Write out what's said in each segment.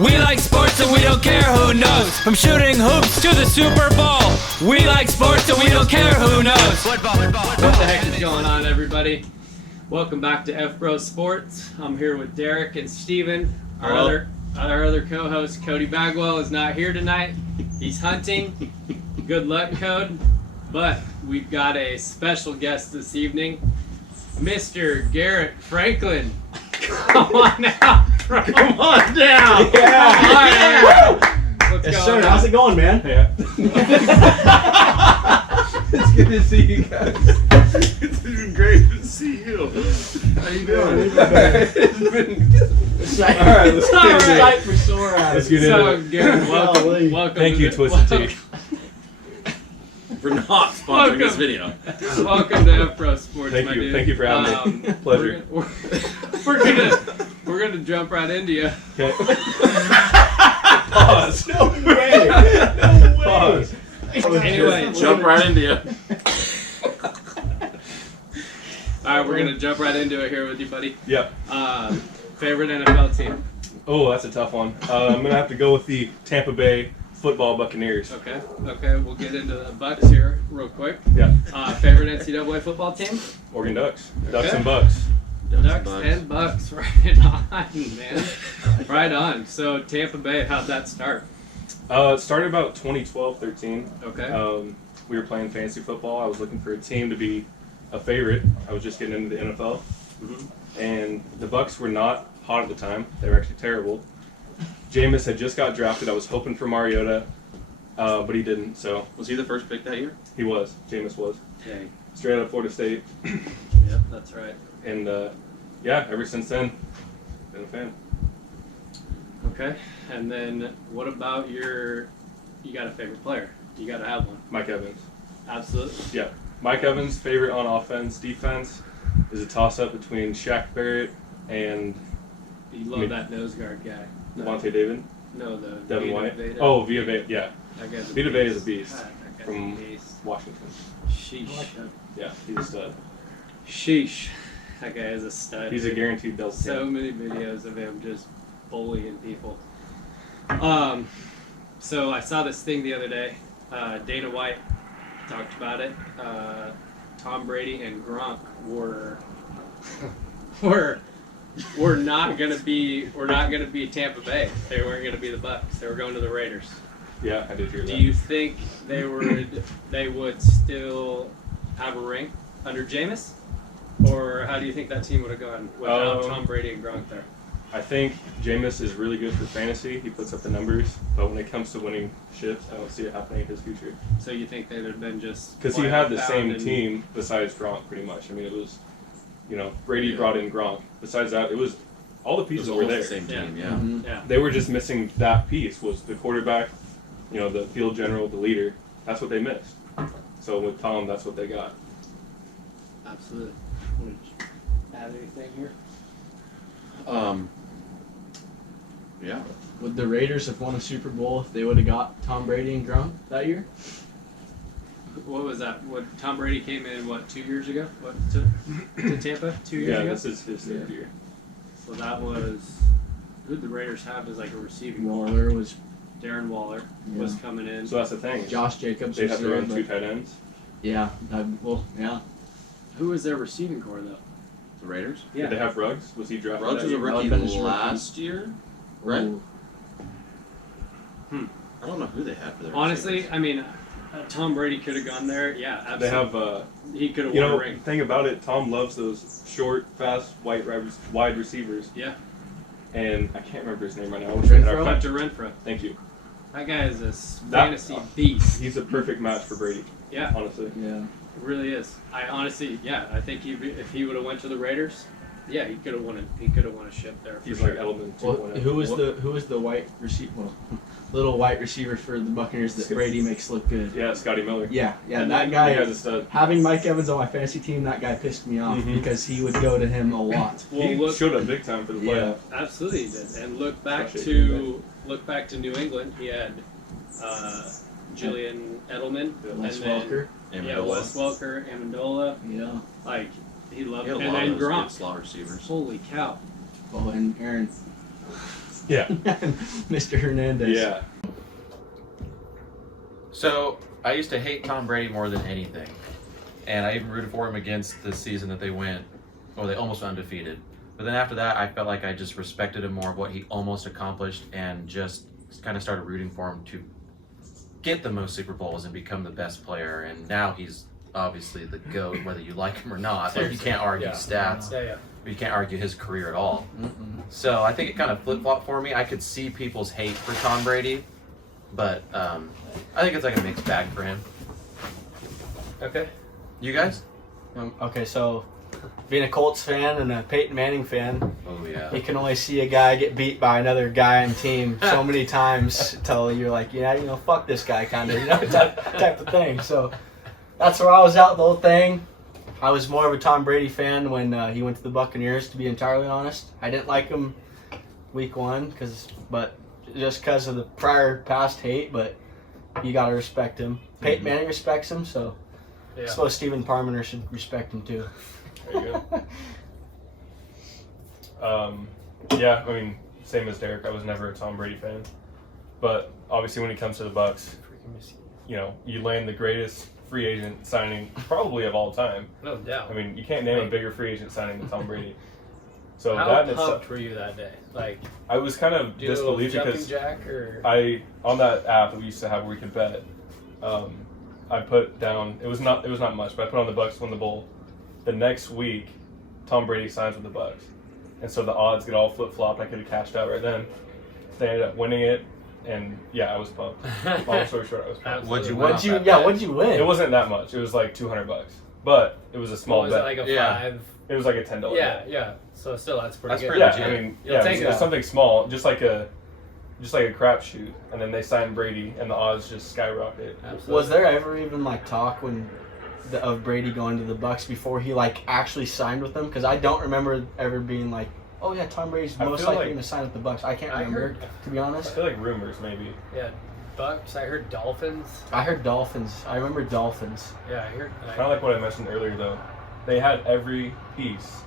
We like sports and we don't care who knows. From shooting hoops to the Super Bowl. We like sports and we don't care who knows. What the heck is going on, everybody? Welcome back to F-Bro Sports. I'm here with Derek and Steven. Our other co-host, Cody Bagwell, is not here tonight. He's hunting. Good luck, Code. But we've got a special guest this evening, Mr. Garrett Franklin. Come on out. Come on down. Yeah. What's Yes, going sir. on? How's it going, man? Yeah. It's good to see you guys. It's been great to see you. How you doing? It's been all right. Let's get into it. Sight for sore eyes. Let's get So, into it. Garrett, Golly. welcome. Thank to you, the- Twisted Tea. For not sponsoring this video. Welcome to F-Pro Sports, Thank my you. dude. Thank you for having me. Pleasure. We're gonna jump right into you. Okay. Pause. No way. No way. Pause. Anyway, Jump right into you. all right, we're gonna jump right into it here with you, buddy. Yep. Favorite NFL team? Oh, that's a tough one. I'm gonna have to go with the Tampa Bay Football Buccaneers. Okay, we'll get into the Bucks here real quick. Yeah. Favorite NCAA football team? Oregon Ducks. Ducks Okay. and Bucks. Ducks and Bucks, right on, man. Right on. So Tampa Bay, how'd that start? It started about 2012-13. Okay. We were playing fantasy football. I was looking for a team to be a favorite. I was just getting into the NFL. And the Bucks were not hot at the time. They were actually terrible. Jameis had just got drafted. I was hoping for Mariota, but he didn't. So Was he the first pick that year? he was. Jameis was. Dang. Straight out of Florida State. Yep, that's right. And yeah, ever since then, been a fan. Okay. And then what about you got a favorite player? You got to have one. Mike Evans. Absolutely. Yeah. Mike Evans, favorite on offense. Defense is a toss-up between Shaq Barrett and You love that nose guard guy. No, Devontae David. no, the Devin Vita White. Veda. Oh, Vita Vea, yeah. That guy's a Vita Vea is a beast. beast. God, that guy's From a beast. Washington. Sheesh. Yeah, he's a stud. Sheesh. That guy is a stud. He's a guaranteed double So team. many videos of him just bullying people. So I saw this thing the other day. Dana White talked about it. Tom Brady and Gronk were not gonna be Tampa Bay. They weren't gonna be the Bucks. They were going to the Raiders. Yeah, I did hear Do that. you think they would still have a ring under Jameis? Or how do you think that team would have gone without Tom Brady and Gronk there? I think Jameis is really good for fantasy. He puts up the numbers, but when it comes to winning ships, I don't see it happening in his future. So you think they would have been just Because he had the bound same and- team besides Gronk, pretty much. I mean, it was, Brady brought in Gronk. Besides that, it was all the It was pieces were almost there. the same team, Yeah. yeah. Mhm. Yeah. They were just missing that piece. Was the quarterback, the field general, the leader. That's what they missed. So with Tom, that's what they got. Absolutely. Want to add anything here? Yeah. Would the Raiders have won a Super Bowl if they would have got Tom Brady and Gronk that year? What was that? What Tom Brady came in 2 years ago? What to Tampa 2 years Yeah, ago? this is his third year. So that was who did the Raiders have as like a receiving core? Waller was Darren Waller was coming in. So that's the thing. Josh Jacobs. They was have to there, run but- two tight ends. Yeah. Yeah. Who was their receiving core though? The Raiders? Did they have Ruggs? Was he drafted? Ruggs that was a year? rookie Been his rookie. last year, right? Ooh. I don't know who they had for their Honestly, receivers. I mean, Tom Brady could have gone there. Yeah, absolutely. They have. He could have won a ring. Thing about it, Tom loves those short, fast, wide receivers. Yeah. And I can't remember his name right now. I wish I had our Renfro? Hunter Renfro. Thank you. That guy is a fantasy beast. He's a perfect match for Brady. Yeah, Honestly. Yeah. it really is. I think if he would have went to the Raiders, yeah, he could have won a ship there. For He's sure. like Edelman Well, 2.0. who was the white receiver? Well, little white receiver for the Buccaneers that Brady makes look good. Yeah, Scotty Miller. Yeah. And That That guy. guy's a stud. Having Mike Evans on my fantasy team, that guy pissed me off Mhm. because he would go to him a lot. Well, He look, showed up big time for the Yeah. playoff. absolutely he did. And look back Especially to New England. He had Julian Edelman, Wes and then Welker. Amendola. Wes Welker, Amendola. Yeah. Like he loved He had it. a And lot then of those Gronk. good slot receivers. Holy cow! Oh, and Aaron. Yeah. Mr. Hernandez. Yeah. So I used to hate Tom Brady more than anything, and I even rooted for him against the season that they went, or they almost went undefeated. But then after that, I felt like I just respected him more of what he almost accomplished, and just kind of started rooting for him to get the most Super Bowls and become the best player. And now he's obviously the GOAT, whether you like him or not. Like, you can't argue stats. Yeah. You can't argue his career at all. So I think it kind of flip-flopped for me. I could see people's hate for Tom Brady, but I think it's like a mixed bag for him. Okay. You guys? Okay, so being a Colts fan and a Peyton Manning fan, Oh, yeah. you can only see a guy get beat by another guy on team so many times till you're like, fuck this guy, kind of, type of thing. So that's where I was out the whole thing. I was more of a Tom Brady fan when he went to the Buccaneers, to be entirely honest. I didn't like him week one, but just because of the prior past hate, but you got to respect him. Peyton Manning respects him, so I suppose Stephen Parmenter should respect him too. There you go. Yeah, I mean, same as Derek, I was never a Tom Brady fan. But obviously when he comes to the Bucks, you land the greatest free agent signing probably of all time. No doubt. I mean, you can't name a bigger free agent signing than Tom Brady. So How that in pumped itself, were you that day? Like, I was kind of do you do a little disbelieved jumping because jack or? on that app that we used to have where we could bet, I put down, it was not much, but I put on the Bucks to win the bowl. The next week, Tom Brady signs with the Bucks, and so the odds get all flip flopped. I could have cashed out right then. They ended up winning it, and yeah, I was pumped. Long story short, I was pumped. What'd you win? What'd you win? It wasn't that much. It was like $200, but it was a small was bet. it like a Yeah. 5? It was like a $10 bet. Yeah. So still, that's pretty That's good. pretty Yeah, legit. I mean, You'll yeah, take it was it. something small, just like a crapshoot, and then they signed Brady, and the odds just skyrocket. Absolutely. Was there ever even talk of Brady going to the Bucks before he actually signed with them? Because I don't remember ever being like, oh yeah, Tom Brady's I most feel likely like- going to sign with the Bucks. I can't I remember, heard- to be I honest. feel like rumors, maybe. Yeah, Bucks. I heard Dolphins. I heard Dolphins. I remember Dolphins. Yeah, I heard. Kind of like what I mentioned earlier, though. They had every piece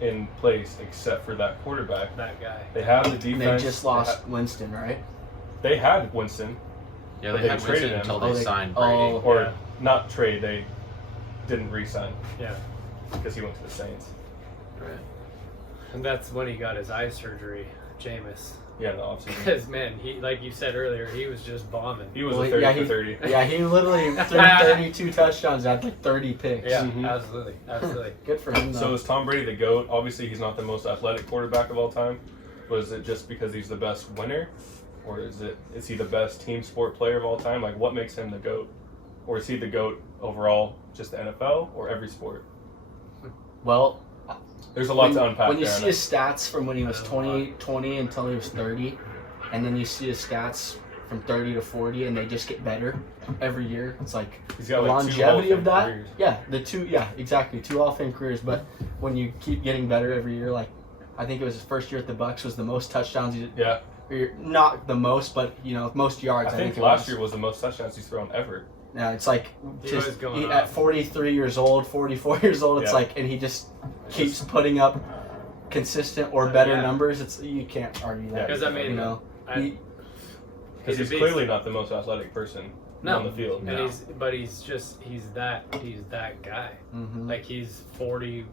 in place except for that quarterback. That guy. They have the And defense. they just lost Winston, right? They had Winston, Yeah, But they they had traded Winston him. until Oh, they they- signed oh. Brady. or Yeah. not trade. They didn't re-sign Yeah, because he went to the Saints. Right. and that's when he got his eye surgery, Jameis. Yeah, in the offseason. Because man, he like you said earlier, he was just bombing. He was Well, a 30 yeah, for 30. Yeah, he literally threw 32 touchdowns and had 30 picks. Yeah, Mhm. absolutely. Good for him, though. So is Tom Brady the GOAT? Obviously, he's not the most athletic quarterback of all time. But is it just because he's the best winner? Or is he the best team sport player of all time? Like, what makes him the GOAT? Or is he the GOAT overall, just the NFL, or every sport? Well, There's a lot when, to unpack when you there. see his stats from when he was 20 until he was 30, and then you see his stats from 30 to 40, and they just get better every year. It's like He's the got like 2 longevity Hall of Fame that. careers. Yeah, exactly. 2 Hall of Fame careers. But when you keep getting better every year, I think it was his first year at the Bucks was the most touchdowns. Yeah. Not the most, but most yards. I think it last was. year was the most touchdowns he's thrown ever. Yeah, it's like He was just going at off. 43 years old, 44 years old. It's Yeah. and he just keeps putting up consistent or better Yeah. numbers. You can't argue that. Because I mean, He- Because he's a beast. clearly not the most athletic person No. on the field. And No. he's that guy. Mhm. Like he's 40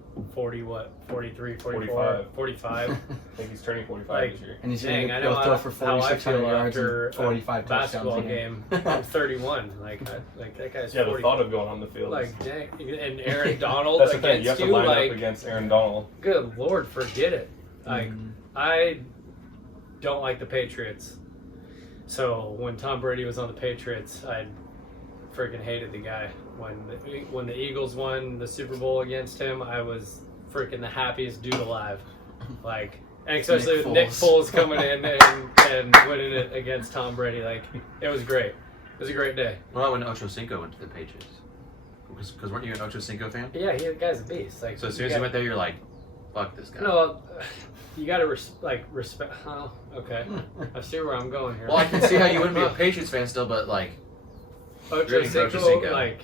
what, 43, 44, 45. 45. I think he's turning 45 Like, this year. and he's Dang, I going know to go throw how for I 4,600 feel yards after and 45 a basketball touchdowns a game. I'm 31. Like that guy's Yeah, the 40. thought of going on the field. Like dang, and Aaron Donald That's the thing. You have against to you, line like up against Aaron Donald. good lord, forget it. Like Mhm. I don't like the Patriots. So when Tom Brady was on the Patriots, I freaking hated the guy. When the Eagles won the Super Bowl against him, I was freaking the happiest dude alive. Like, and especially Nick with Nick Foles. Foles coming in and winning it against Tom Brady. Like, it was great. It was a great day. What about when Ocho Cinco went to the Patriots? Because weren't you an Ocho Cinco fan? Yeah, the guy's a beast. Like, So as soon as you went there, you're like, fuck this guy. no, you gotta respect. Oh, okay. I see where I'm going here. Well, I can see how you wouldn't be a Patriots fan still, but like, Ocho rooting for Ocho Cinco, Cinco.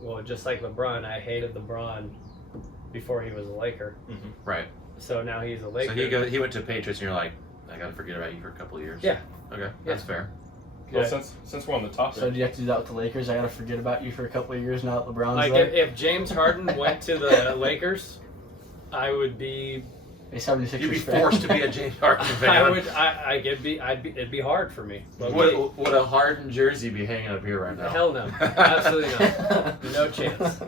well, just like LeBron, I hated LeBron before he was a Laker. right. So now he's a Laker. So he went to Patriots, and you're like, I got to forget about you for a couple of years. Yeah. Okay, that's fair. Well, Yeah. since we're on the topic, So do you have to do that with the Lakers? I gotta forget about you for a couple of years now that LeBron's Like there. if James Harden went to the Lakers, I would be. A 76ers You'd be fan. forced to be a James Harden fan. I would. It'd be hard for me. Would a Harden jersey be hanging up here right now? Hell no, absolutely not. No chance.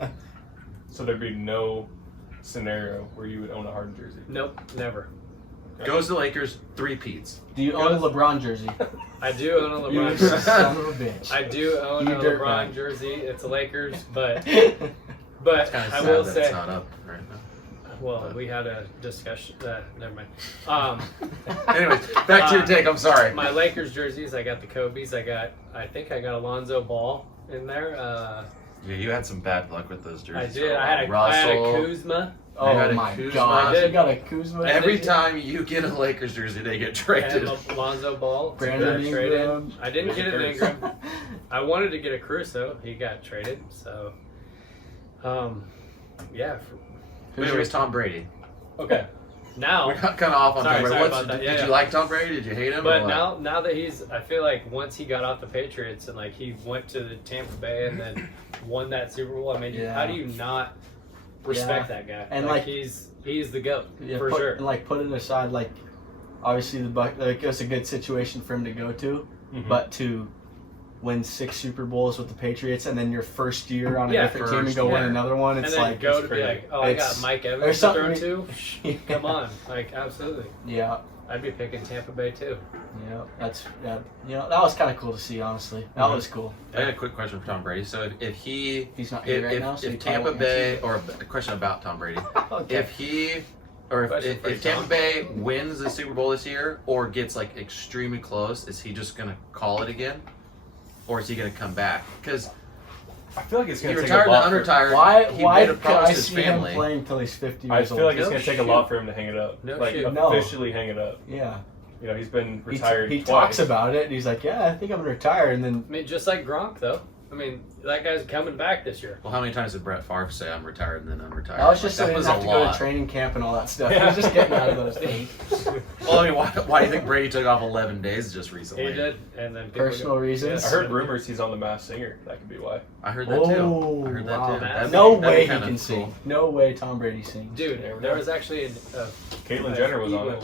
so there'd be no scenario where you would own a Harden jersey. Nope, never. Goes to the Lakers, 3-peats. Do you own a LeBron jersey? I do own a You LeBron jersey. son of a bitch. I do own You a dirt LeBron bag. jersey. It's a Lakers, but It's kind of I sad will that say. it's not up right now. Well, we had a discussion. Never mind. Anyways, back to your take. I'm sorry. My Lakers jerseys. I got the Kobe's. I think I got Alonzo Ball in there. Yeah, you had some bad luck with those I jerseys. did. I had a Russell. Kuzma. I got Oh a my Kuzma. god. I did. You got a Kuzma? Every jersey? time you get a Lakers jersey, they get traded. And Alonzo Ball. Brandon got traded. Ingram. I didn't get an Ingram. I wanted to get a Caruso. He got traded. So, yeah. Anyways, Tom Brady. Okay. Now. We got kind of off on Sorry, Tom Brady. sorry What's- about that. Did Yeah, you yeah. like Tom Brady? Did you hate him? But or what? now that I feel like once he got off the Patriots and like he went to the Tampa Bay and then won that Super Bowl, I mean, Yeah. how do you not respect that guy? And, like like- he's the GOAT for put, sure. And like put it aside, like obviously it was a good situation for him to go to, Mhm. but to win 6 Super Bowls with the Patriots and then your first year on a Yeah, different team and first go win year. another one, And it's then like go it's to be crazy. like, oh, I got It's- Mike there's Evans to throw something to. Come on, like absolutely. Yeah, I'd be picking Tampa Bay too. that was kind of cool to see. Honestly, that Mhm. was cool. I got a quick question for Tom Brady. So if he, He's not here right now, so he if probably Tampa won't Bay, or a question about Tom Brady, Okay. if he, or Question if, for if Tom. Tampa Bay wins the Super Bowl this year or gets like extremely close, is he just gonna call it again, or is he gonna come back? Because I feel like it's he gonna take retired a and lot. unretired. Why he why made a could promise I to his see family. him playing till he's 50 I years feel like old? it's No gonna take a shit. lot for him to hang it up. No like shit. No. officially hang it up. Yeah, You know, he's been he, retired. he twice. talks about it and he's like, yeah, I think I'm gonna retire, and then I mean, just like Gronk though. I mean, that guy's coming back this year. Well, how many times did Brett Favre say I'm retired and then unretired? I was just Like, saying that was have a to go to lot. training camp and all that stuff. He was just getting out of those things. Well, I mean, why do you think Brady took off 11 days just recently? He did, and then people Personal go- reasons. I heard rumors he's on the Masked Singer. That could be why. I heard that too. Oh, I heard that wow. too. That'd No be- that'd way be he kinda can cool. sing. No way Tom Brady sings. Dude, Never there know. was actually a Caitlyn Jenner was on it.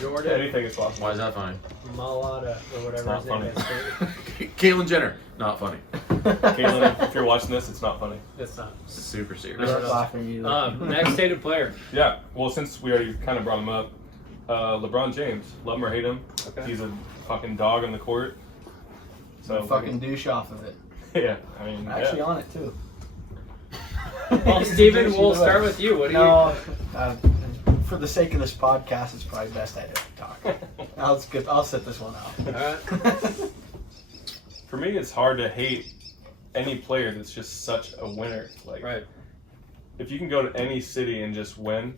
Jordan Anything is possible. Why is that funny? Malata or whatever It's his not name is. Caitlyn Jenner, not funny. Caitlyn, if you're watching this, it's not funny. It's not. Super I'm serious. not laughing either. Next stated player. Yeah. Well, since we already kind of brought him up, LeBron James. Love him or hate him, he's a fucking dog on the court. So Fucking douche off of it. yeah. I mean, I'm actually on it too. Well, Steven, we'll start with you. What do No, for the sake of this podcast, it's probably best I don't talk. I'll sit this one out. you? All right. For me, it's hard to hate any player that's just such a winner. Like, Right. if you can go to any city and just win,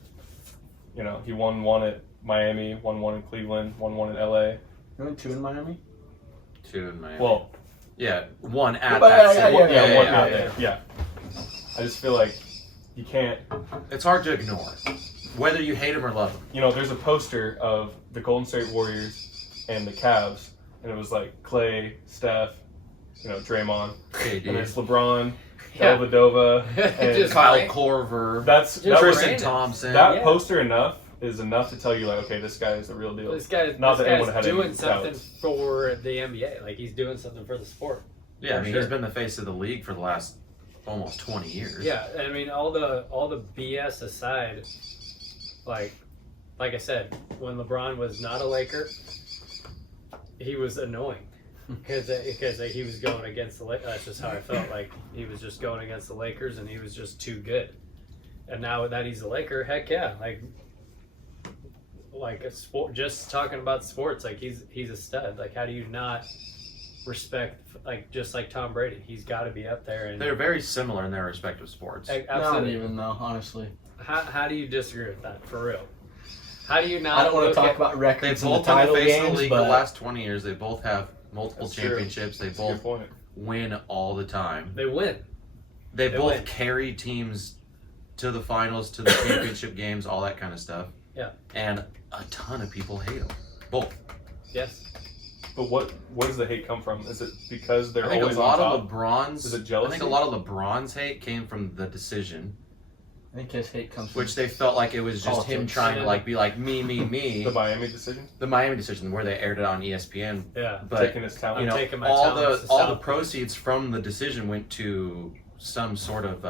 you know, he won one at Miami, won one in Cleveland, won one in LA. You went 2 in Miami? 2 in Miami. Well, yeah, one at But that yeah, city. yeah, one yeah, out there. Yeah. I just feel like you can't. It's hard to ignore, whether you hate him or love him. You know, there's a poster of the Golden State Warriors and the Cavs, and it was like Clay, Steph, you know, Draymond, and it's KD, LeBron, Yeah. Dellavedova, and Just Kyle Right. Korver, that's Just that, was, Tristan random. Thompson. that Yeah. poster is enough to tell you like, okay, this guy is the real deal. This guy, Not that anyone guy's had any doing something doubts. for the NBA. Like he's doing something for the sport. Yeah, I For mean, sure. he's been the face of the league for the last almost 20 years. Yeah, I mean all the BS aside, like I said, when LeBron was not a Laker, he was annoying because he was going against the Lakers. That's just how I felt. Like he was just going against the Lakers, and he was just too good. And now that he's a Laker, heck yeah, like a sport. Just talking about sports, like he's a stud. Like how do you not respect, like just like Tom Brady, he's got to be up there. And They're very similar in their respective sports. Not absolutely. even though, honestly. How do you disagree with that, for real? How do you not? I don't want to look talk at- about They've records and the both been the title face of the games, league the but last 20 years. They both have multiple That's true. championships. They That's a good both point. win all the time. They win. They They both win. carry teams to the finals, to the championship games, all that kind of stuff. Yeah. And a ton of people hate him. Both. Yes. But what does the hate come from? Is it because they're I think always a lot on of top? LeBron's. Is it jealousy? I think a lot of LeBron's hate came from the decision, I think his hate comes which from they felt like it was just him Politics. trying to like be like me. The Miami decision, The Miami decision where they aired it on ESPN. Yeah. But taking his talent. you know, taking my all talents the to all the South. proceeds from the decision went to some sort of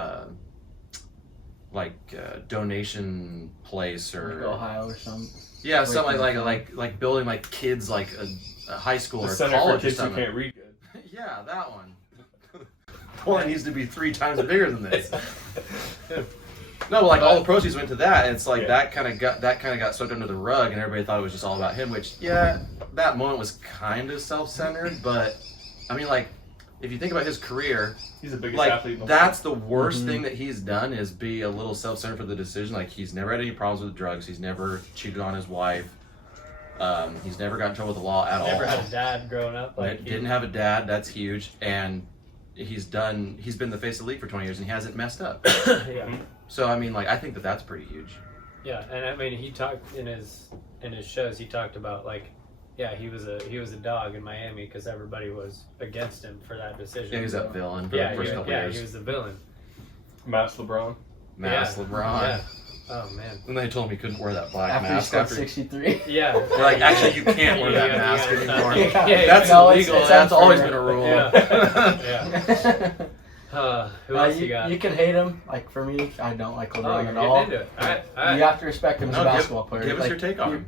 donation place like or Ohio or something. yeah, something Breaking like building like kids like a high school the or Center for college or Kids Who something. Can't Read Good. Yeah, that one. One needs to be 3 times bigger than this. No, but like all the proceeds went to that, and it's like Yeah. that kind of got swept under the rug, and everybody thought it was just all about him. Which, yeah, that moment was kind of self-centered, but I mean, like, if you think about his career, He's the biggest like athlete in the that's the worst Mhm. thing that he's done is be a little self-centered for the decision. Like he's never had any problems with drugs. He's never cheated on his wife. He's never got in trouble with the law at Never all. had a dad growing up. Like Didn't have a dad. That's huge, and he's been the face of the league for 20 years, and he hasn't messed up. Yeah. So I mean, like, I think that's pretty huge. Yeah, and I mean, he talked in his shows. He talked about like, yeah, he was a dog in Miami because everybody was against him for that decision. Yeah, he was that villain for Yeah, the first couple yeah, years. he was the villain. Mass LeBron. Mass Yeah. LeBron. Yeah. Oh man. And they told him he couldn't wear that black After he mask scored after. 63. Yeah. They're like, actually, you can't wear that Yeah, mask yeah, anymore. yeah. That's No, it's- illegal. it's That's always unfair. been a rule. Yeah. Who else you got? You can hate him. Like for me, I don't like Oh, LeBron you're at getting all. into it. All right. You have to respect him as No, a basketball player. give us Like, your take on him.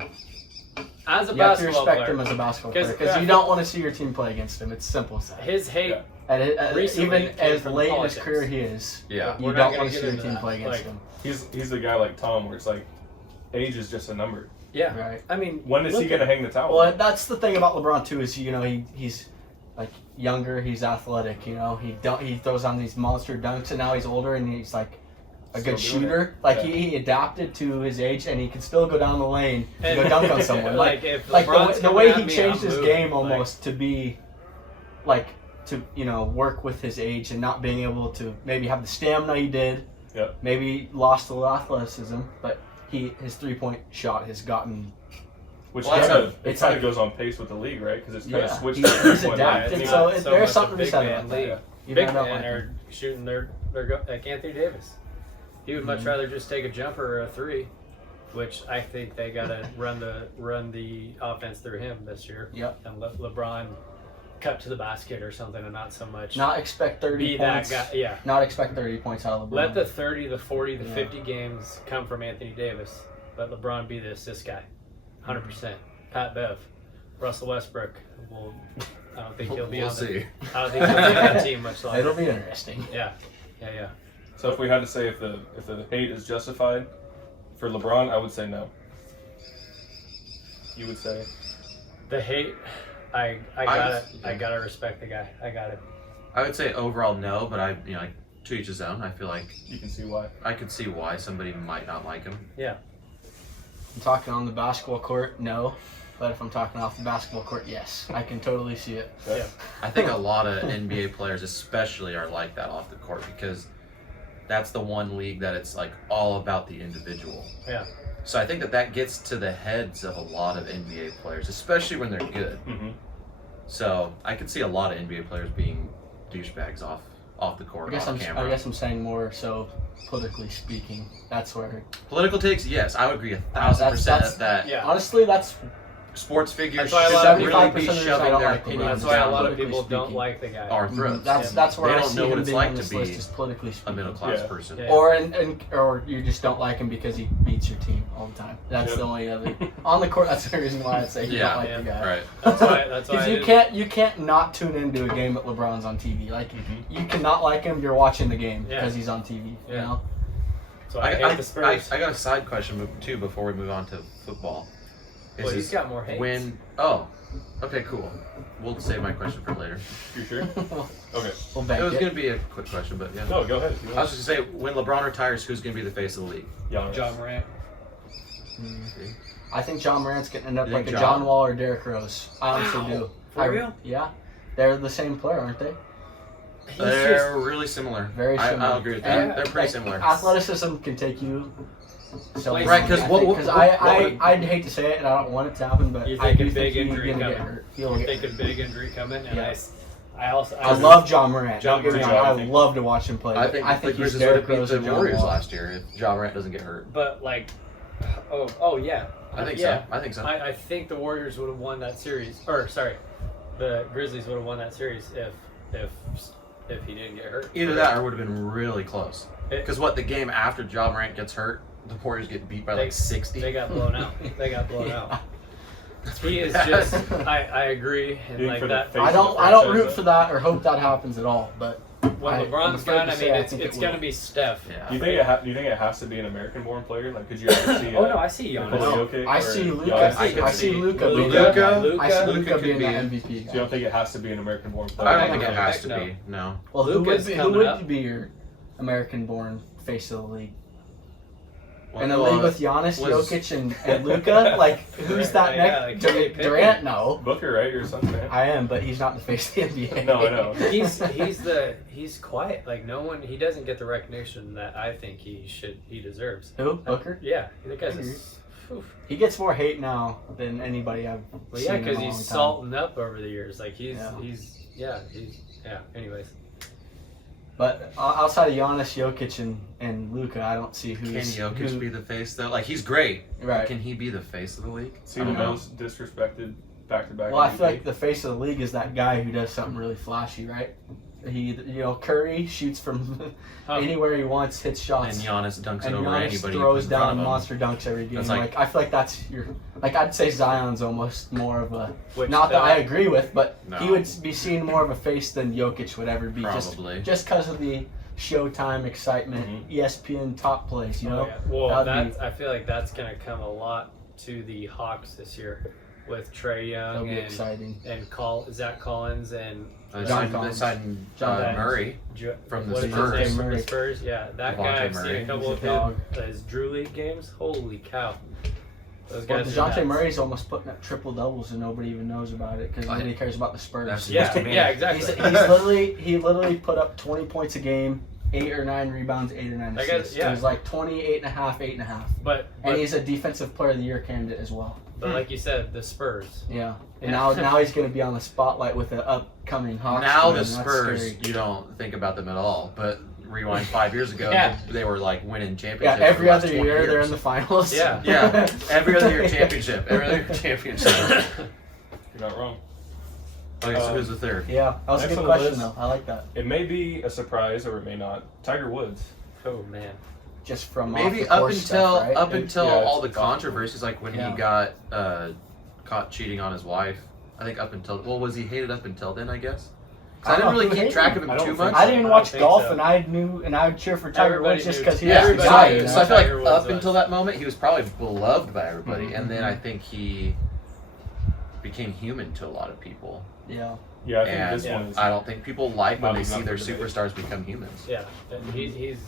As a You have to basketball respect player, him as a basketball 'Cause, player because yeah, you don't want to see your team play against him. It's simple as that. his hate. Yeah. recently Even came as from late in his politics. career he is, Yeah. you We're not don't gonna want to get see your into team that. play against Like- him. He's the guy like Tom, where it's like, age is just a number. Yeah. Right. I mean, When is he look gonna at- hang the towel? Well, that's the thing about LeBron too is he's like younger, he's athletic. He throws on these monster dunks, and now he's older and he's like a Still good doing shooter. it. Like Yeah. he adapted to his age, and he can still go down the lane and And- go dunk on someone. like if Like LeBron's the coming way at he me, changed I'm his moving. game Like, almost to be like to work with his age and not being able to maybe have the stamina he did. Yep. Maybe lost a little athleticism, but his 3-point shot has gotten Which Well, kind of it's kind like- of goes on pace with the league, right? Because it's kind of Yeah. switched. He's to three-point adapted, line. so much there's a something to be big said man about that. league. Even Big I don't men like are him. shooting like Anthony Davis. He would much rather just take a jumper or a three, which I think they gotta run the offense through him this year. Yep. And let LeBron cut to the basket or something, and not so much Not expect 30 be points. that guy. Yeah. Not expect 30 points out of LeBron. Let the 30, the 40, the Yeah. 50 games come from Anthony Davis. Let LeBron be the assist guy. 100%. Pat Bev. Russell Westbrook. Well, I don't think he'll be We'll on the, see. I don't think he'll be on that team much longer. It'll be interesting. Yeah. So if we had to say if the hate is justified for LeBron, I would say no. You would say The hate, I gotta respect the guy. I got it. I would say overall no, but like, to each his own. I feel like you can see why. I could see why somebody might not like him. I'm talking on the basketball court, no. But if I'm talking off the basketball court, yes. I can totally see it. Yeah. I think a lot of NBA players especially are like that off the court because that's the one league that it's like all about the individual. Yeah. So I think that gets to the heads of a lot of NBA players, especially when they're good. Mm-hmm. So I could see a lot of NBA players being douchebags off the court, off camera. I guess I'm saying more so politically speaking. That's where. Political takes, yes, I would agree 1,000% that's- that Yeah. Honestly, that's sports figures That's why a should lot of really 75% be of the reason I shoving don't their like LeBron. opinions That's why a down lot of politically people don't speaking. like the guy. our throats. That's where They I don't see know him what it's being like on to this be list is politically a speaking. middle class Yeah. person. Yeah. Or you just don't like him because he beats your team all the time. That's Yep. the only other on the court. That's the reason why I'd say you Yeah, don't like yeah, the guy. Right. That's why. Because you can't not tune into a game that LeBron's on TV. Like you cannot like him. You're watching the game Yeah. because he's on TV. You Yeah. know. So I hate the Spurs. I got a side question too before we move on to football. Well, he's got more hate. Okay, cool. We'll save my question for later. You sure? Okay. We'll bank It was it. going to be a quick question, but yeah. No, go ahead. If you I want. was just going to say, when LeBron retires, who's going to be the face of the league? Giannis. John Morant. See? I think John Morant's getting end up You like think a John? John Wall or Derrick Rose. I honestly Wow. do. For real? Yeah. They're the same player, aren't they? He's They're really similar. Very similar. I'll agree with that. And, They're pretty like, similar. Athleticism can take you So Right, 'cause I'd hate to say it, and I don't want it to happen, but You're I do thinking think big he's injury gonna get coming. hurt. He'll I'm get thinking hurt. big injury coming, and Yeah. I I love John Morant. John Don't get me Morant. wrong, I love to watch him play. I think the he's Grizzlies would Derrick have beat Rose the and John Warriors Wall. last year if Ja Morant doesn't get hurt. But like, oh yeah, I think yeah. so. I think so. I think the Warriors would have won that series, or sorry, the Grizzlies would have won that series if he didn't get hurt. Either that or it would have been really close. It- Because the game after Ja Morant gets hurt, the Warriors get beat by like 60. They got blown out. They got blown Yeah. out. That's He pretty is bad. just. I agree, and Think like for the that. face- I don't root for that or hope that happens at all. But When I'm LeBron's afraid gone, to I say mean, I it's think it gonna will. be Steph. Yeah. Do you think it has to be an American-born player? Like, could you ever see? Oh no, I see Nikola Giannis. Jokic I or see Luka. Giannis? I see Luka being Luka. that. I see Luka Luka could being be. that MVP. So you don't think it has to be an American-born player? I don't think it No, has heck to no. be. No. Well, Luka's who coming would up. be your American-born face of the league? Well, In a league with Giannis, was- Jokic, and Luka, like who's that Yeah, next? like, Pippen. Durant? No, Booker, right? You're something. I am, but he's not the face of the NBA. No, I know. He's quiet. Like no one. He doesn't get the recognition that I think he deserves. Who? Booker? Yeah, the guy's agree. oof. He gets more hate now than anybody I've Well, seen yeah, in a because long he's time. salting up over the years. Like he's Yeah. Anyways, But outside of Giannis, Jokic, and Luka, I don't see Can who's Jokic who, be the face though? Like he's great. right. Can he be the face of the league? See I the don't know. most disrespected back-to-back. Well, I MVP? feel like the face of the league is that guy who does something really flashy, right? Curry shoots from anywhere he wants, hits And shots, Giannis dunks it and over Giannis anybody. throws in front down of him. monster dunks every game. That's Like, I feel like that's your, like I'd say Zion's almost more of a, which not that I agree with, but No. he would be seen more of a face than Jokic would ever be, Probably. just because of the Showtime excitement, ESPN top plays, you know. Oh, yeah. Well, That'd I feel like that's gonna come a lot to the Hawks this year with Trae That'll Young be exciting. and Zach Collins and They John signed Collins. John Collins. Murray. From the what is his Spurs. name from Murray. the Spurs. Yeah, that Devontae guy. I've Murray. seen a couple He's a of dog. his Drew League games. Holy cow! Those Well, guys. are DeJounte nuts. Murray's almost putting up triple doubles and nobody even knows about it because nobody cares about the Spurs. That's Yeah, to me. yeah, exactly. He literally put up 20 points a game, 8 or 9 rebounds, 8 or 9 That guy's- assists. yeah. It was like 28 and a half, 8 and a half. But And he's a defensive player of the year candidate as well. like you said, the Spurs. Yeah. And Yeah. now he's going to be on the spotlight with the upcoming Hawks. Now team, the and that's Spurs, scary. you don't think about them at all. But rewind 5 years ago, Yeah. they were like winning Yeah, championships. every for the last other 20 year they're years. in the finals. Yeah. Yeah, every other year championship. Every other year championship. You're not wrong. Okay, so who's the third? Yeah, that was a Next good on the question, list. though. I like that. It may be a surprise or it may not. Tiger Woods. Oh man. Just from off Maybe the course stuff, right? until yeah, all the it's possible. controversies, like when Yeah. he got caught cheating on his wife. I think up until was he hated up until then? I guess. 'Cause I didn't really keep track of him I don't too think much. I didn't even I watch don't think golf, so. and I would cheer for Tiger Everybody Woods just knew- because he Yeah, was everybody the guy. knew You know? so I feel like Tiger Woods up was. until that moment, he was probably beloved by everybody, Mhm. and then I think he became human to a lot of people. Yeah. Yeah, I think And this one is. I don't think people like when Not they enough see their for debate. superstars become humans. Yeah, he's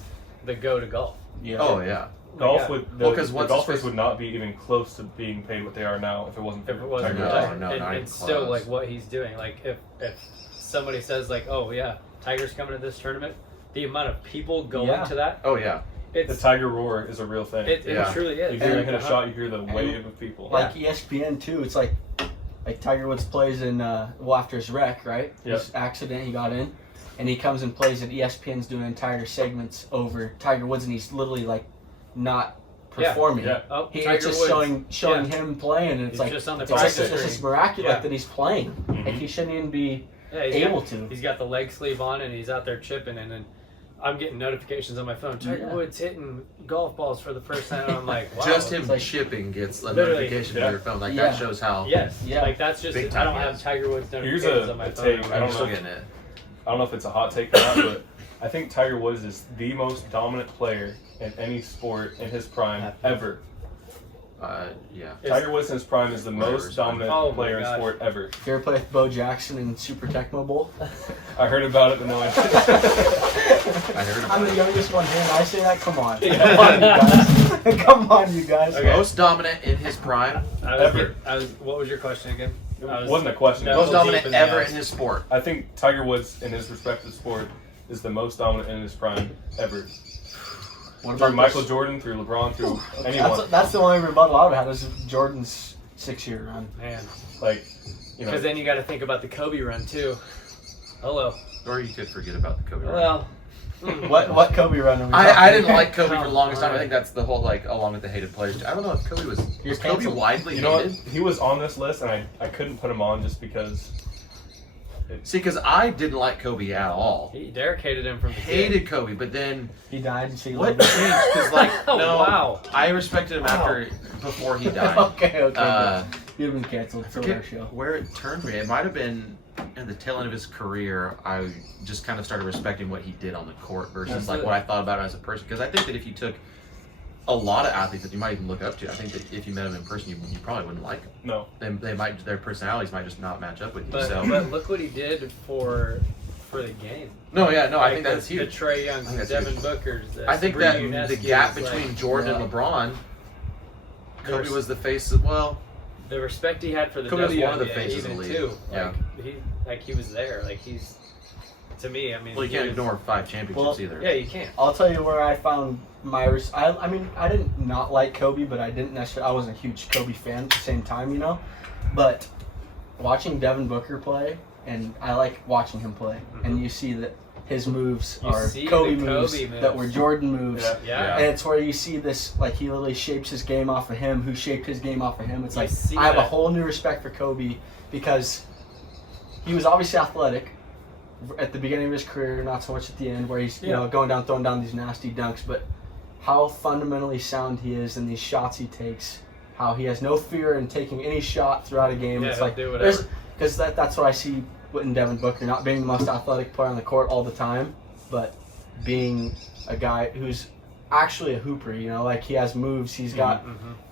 the go to golf. Yeah. Oh yeah. Golf Yeah. would Well, the 'cause once golfers his- would not be even close to being paid what they are now if it wasn't for If it wasn't Tiger No, for Woods. Tiger, no, and, not even and still close. like what he's doing. Like if somebody says like, oh yeah, Tiger's coming to this tournament, the amount of people going Yeah. to that, Oh yeah. The it's Tiger roar is a real thing. it Yeah. truly is. If you're gonna And- hit a shot, you hear the wave of people. Like ESPN too. It's like Tiger Woods plays in after his wreck, right? Yep. His accident, he got in, and he comes and plays, and ESPN's doing entire segments over Tiger Woods, and he's literally like not performing. Yeah. Oh, It's Tiger just Woods. showing Yeah. him playing, and it's He's like just on the it's like practice this is screen. miraculous Yeah. that he's playing. Mhm. Like he shouldn't even be Yeah, he's able got, to. He's got the leg sleeve on and he's out there chipping, and then I'm getting notifications on my phone. Tiger Yeah. Woods hitting golf balls for the first time. And I'm like, wow. Just him It's like- chipping gets a Literally. notification Yeah. to your phone. Like Yeah. that shows how. Yes. Yeah. Like that's just. Big I time, don't yes. have Tiger Woods Here's notifications on my a phone. take. or I I'm don't whatever. still know. getting it. I don't know if it's a hot take or not, but I think Tiger Woods is the most dominant player in any sport in his prime ever. Yeah. Is- Tiger Woods in his prime is the Whatever. most dominant Oh my player in gosh. sport ever. You ever play with Bo Jackson in Super Tecmo Bowl? I heard about it, but no, I didn't. I heard I'm about the it. youngest one here, and I say that. Come on, Yeah. come on, you guys. Come on, you guys. Okay. Most dominant in his prime. Ever. What was your question again? It wasn't a question. No. Most deep dominant in the ever eyes. in his sport. I think Tiger Woods in his respective sport is the most dominant in his prime ever. What Through about Michael this? Jordan, through LeBron, through anyone. That's the only rebuttal I would have is Jordan's 6-year run. Man. Like, you know. Because then you got to think about the Kobe run too. Hello. Or you could forget about the Kobe run. Well. What Kobe run are we I talking didn't like Kobe for the Come longest time. I on. think that's the whole, like, along with the hated players. I don't know if Kobe was Kobe canceled. widely You know what? hated? He was on this list, and I couldn't put him on just because. See, because I didn't like Kobe at all. Derek hated him from the Hated Kobe, but then He died and she what loved changed? Because, like, Oh, no, wow. I respected him before he died. Okay. Uh, You've been canceled for our show. Where it turned for me, it might have been in the tail end of his career. I just kind of started respecting what he did on the court versus That's like it. what I thought about him as a person. Because I think that if you took a lot of athletes that you might even look up to, I think that if you met them in person, you probably wouldn't like them. No. They might, their personalities might just not match up with you. But, So but look what he did for the game. I think that's the huge. Trey Youngs, I think the that's Devin huge. Bookers. The I think Sabrina that the Ionescu's, gap like, between Jordan and LeBron, Kobe There's- was the face of, well, the respect he had for the Kobe was WNBA one of the faces even of the league. too. Yeah. He was there. Like he's to me. I mean, well, you he can't was- ignore 5 championships Well, either. Yeah, you can't. I'll tell you where I found my. I mean, I didn't not like Kobe, but I didn't necessarily. I wasn't a huge Kobe fan at the same time, you know. But watching Devin Booker play, and I like watching him play, and you see that his moves You are see Kobe the moves, Kobe that were moves. Jordan moves. Yeah. Yeah. And it's where you see this, like, he literally shapes his game off of him, who shaped his game off of him. It's You like, see I have a that. whole new respect for Kobe because he was obviously athletic at the beginning of his career, not so much at the end, where he's, you know, going down, throwing down these nasty dunks, but how fundamentally sound he is in these shots he takes, how he has no fear in taking any shot throughout a game. Yeah, It's he'll like, do whatever. because that's what I see in Devin Booker, not being the most athletic player on the court all the time, but being a guy who's actually a hooper, you know, like he has moves, he's got,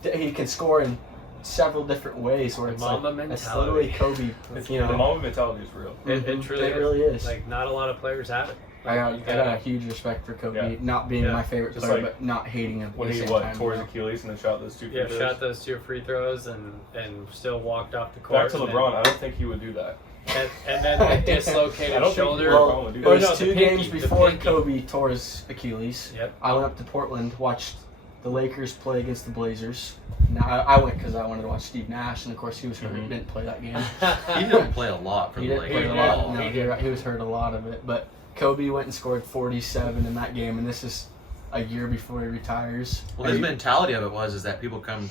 he can score in several different ways where The it's Mamba like, that's mentality. literally Kobe, you The know. Mamba mentality is real. It truly It really is. Like not a lot of players have it. I got You a huge respect for Kobe, Yeah. not being Yeah. my favorite Just player, like but not hating him. When at the he same time, tore you his know? Achilles and then shot those 2 free throws. shot those 2 free throws and still walked off the court. Back to and LeBron, I don't think he would do that. and then the dislocated I don't think shoulder. LeBron Well, would do it that. was no, the 2 pinky, games the before pinky. Kobe tore his Achilles. Yep. I went up to Portland, watched the Lakers play against the Blazers. Now I went because I wanted to watch Steve Nash, and of course he was hurt, didn't play that game. He didn't play a lot for He the didn't play Lakers a at lot. all. No, he was hurt a lot of it. But Kobe went and scored 47 in that game, and this is a year before he retires. Well, his mentality of it is that people come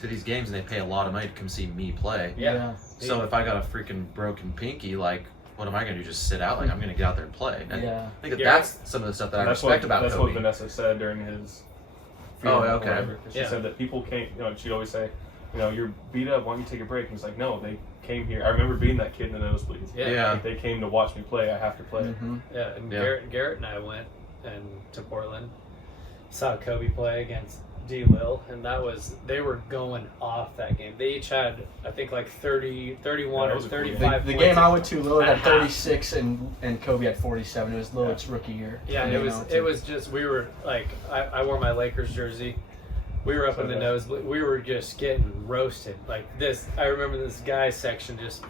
to these games and they pay a lot of money to come see me play. Yeah. So if I got a freaking broken pinky, like, what am I going to do? Just sit out? Like, I'm going to get out there and play. And Yeah. I think that Yeah. that's some of the stuff that I That's respect what, about that's Kobe. what Vanessa said during his Oh, funeral or okay. whatever. 'Cause she Yeah. said that people can't, you know, she'd always say, you know, you're beat up, why don't you take a break? And he's like, no, they came here. I remember being that kid in the nosebleeds. Yeah. Like, they came to watch me play, I have to play. Mm-hmm. Yeah, and Yeah. Garrett and I went to Portland, saw Kobe play against D. Lil, and they were going off that game. They each had, I think, like 30, 31 Yeah, that or was a cool game. 35 The points. game I went to, Lillard had At half. 36 and Kobe had 47. It was Lillard's rookie year. Yeah, The it game I was went it to. was just we were like I wore my Lakers jersey. We were up So in the good. nose. We were just getting roasted. Like this, I remember this guy section just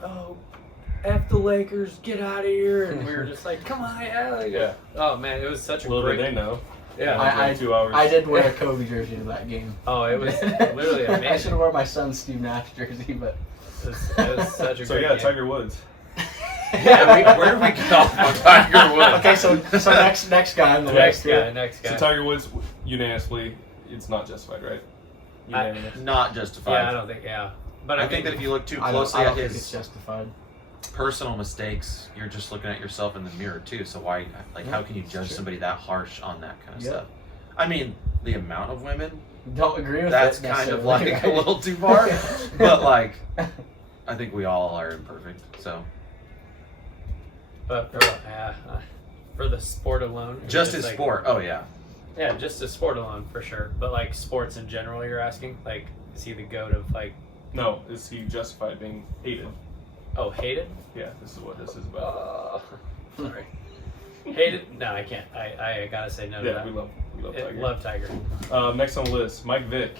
F the Lakers, get out of here, and we were just like, come on, Yeah. Oh man, it was such a Little did great. they know. Yeah. I- 2 hours. I did wear a Kobe jersey to that game. Oh, it was literally I should amazing. have worn my son's Steve Nash jersey, but It was such a So great yeah, game. Tiger Woods. Yeah, where did we get off on Tiger Woods? okay. So next guy on the Next list here. guy, next guy. So Tiger Woods, unanimously, it's not justified, right? I- Unanimous. Not justified. Yeah, I don't think. Yeah, but I think that if you look too I closely don't at think it's his justified. personal mistakes, you're just looking at yourself in the mirror too. So why, like, how can you judge somebody that harsh on that kind of Yeah. stuff? I mean, the amount of women, Don't agree with that's it. kind of necessarily, like right? a little too far. But like, I think we all are imperfect. So But for the sport alone, just it's his like- sport. Oh yeah. Yeah, just the sport alone for sure. But like sports in general, you're asking, like, is he the goat of like? No, is he justified being hated? Oh, hated? Yeah, this is what this is about. Sorry. Hated? No, I can't. I gotta say no to Yeah, that. we love Tiger. Love Tiger. Next on the list, Mike Vick.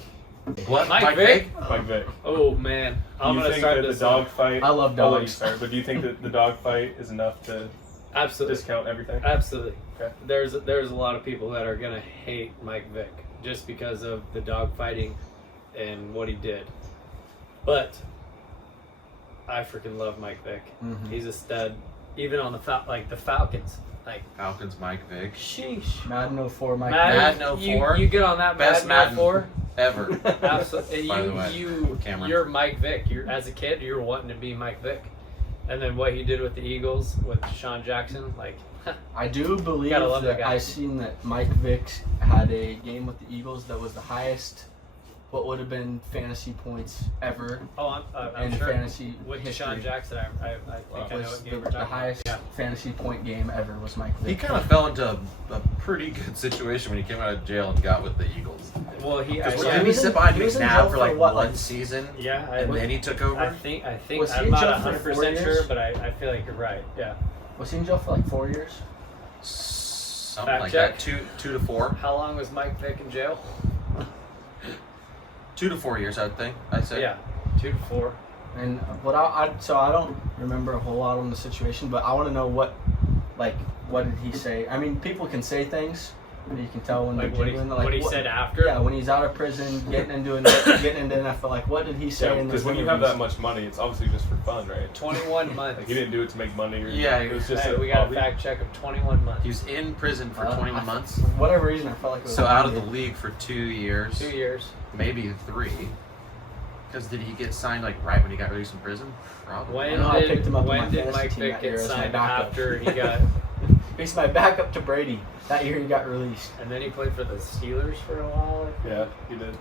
What? Mike Vick? Mike Vick. Oh man, Do I'm you gonna think start that this. the dog fight? I love I'll let you dogs. start, but do you think that the dog fight is enough to Absolutely. discount everything? Absolutely. Okay. There's a lot of people that are gonna hate Mike Vick just because of the dogfighting and what he did, but I freaking love Mike Vick. Mhm. He's a stud. Even on the Falcons, like Falcons, Mike Vick. sheesh. Madden 04, Mike. Madden 04. You get on that Best Madden Madden 04. ever. Absolutely. By the way, Cameron. You're Mike Vick. You're as a kid, you're wanting to be Mike Vick, and then what he did with the Eagles with Deshaun Jackson, like I do believe Gotta love that that guy. I seen that Mike Vick had a game with the Eagles that was the highest, what would have been fantasy points ever I'm in sure fantasy with history. Deshaun Jackson, I think I know Was what game the we're talking highest about. fantasy point game ever was Mike He Vick. kind of fell into a pretty good situation when he came out of jail and got with the Eagles. Yeah. Well, he Because Yeah, didn't he he was sit in- behind he was in McNabb jail for for like what, one like- season, yeah, and then he took over? I think Was he I'm in not jail for 100% 4 sure, years? but I feel like you're right. Yeah. Was he in jail for like 4 years? Something Fact like check. that. Two to four. How long was Mike Vick in jail? 2 to 4 years, I would think. I'd say. Yeah, 2 to 4. And what so I don't remember a whole lot on the situation, but I want to know what did he say? I mean, people can say things, but you can tell when Like they're what he, genuine. what he said after. Yeah, when he's out of prison, getting into NFL, like what did he say? Yeah, in because those when you have that interviews? much money, it's obviously just for fun, right? 21 months. Like he didn't do it to make money, or Yeah, it was just Hey, a we got a hobby. fact check of 21 months. He was in prison for 21 months. For whatever reason, I felt like it was So out of the longer. league for 2 years. 2 years. Maybe 3. Because did he get signed like right when he got released from prison? Probably. When know, I picked him up in when my did fantasy Mike team Vick that year get as my signed backup. after he got? He's my backup to Brady. That year he got released. And then he played for the Steelers for a while. Yeah, he did.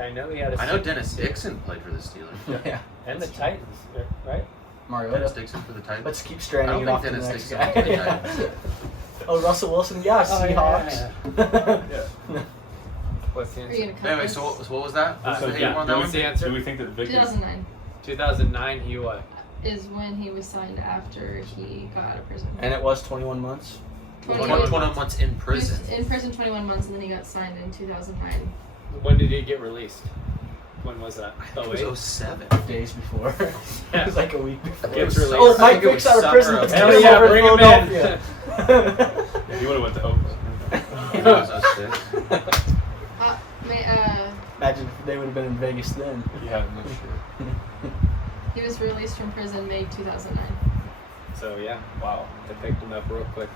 I know he had a. I know Dennis Dixon played for the Steelers. Yeah. And the Titans, right? Mariota. Dennis Dixon for the Titans. Let's keep I stranding don't it off think to the Dennis next Dixon guy. was the Oh, Russell Wilson. Yeah, Oh, Seahawks. Yeah. What's the Are you answer? gonna cut Anyway, this? so what was that? What was So, the hate yeah, on do that we one? see- answer? Do we think that Vic is 2009 2009. He what? is when he was signed after he got out of prison. And it was 21 months. 21 months in He was prison. in prison 21 months, and then he got signed in 2009. When did he get released? When was that? I think it was 07. Days before. Yeah. It was like a week before. It was released. Oh, I Mike think it Vick's was out of prison. summer of- Let's Hell get him yeah, over to bring him in. Philadelphia. Yeah, he would have went to Oakland. I think it was 06. Imagine if they would have been in Vegas then. Yeah, no shit. He was released from prison May 2009. So yeah, Wow. they picked him up real quick.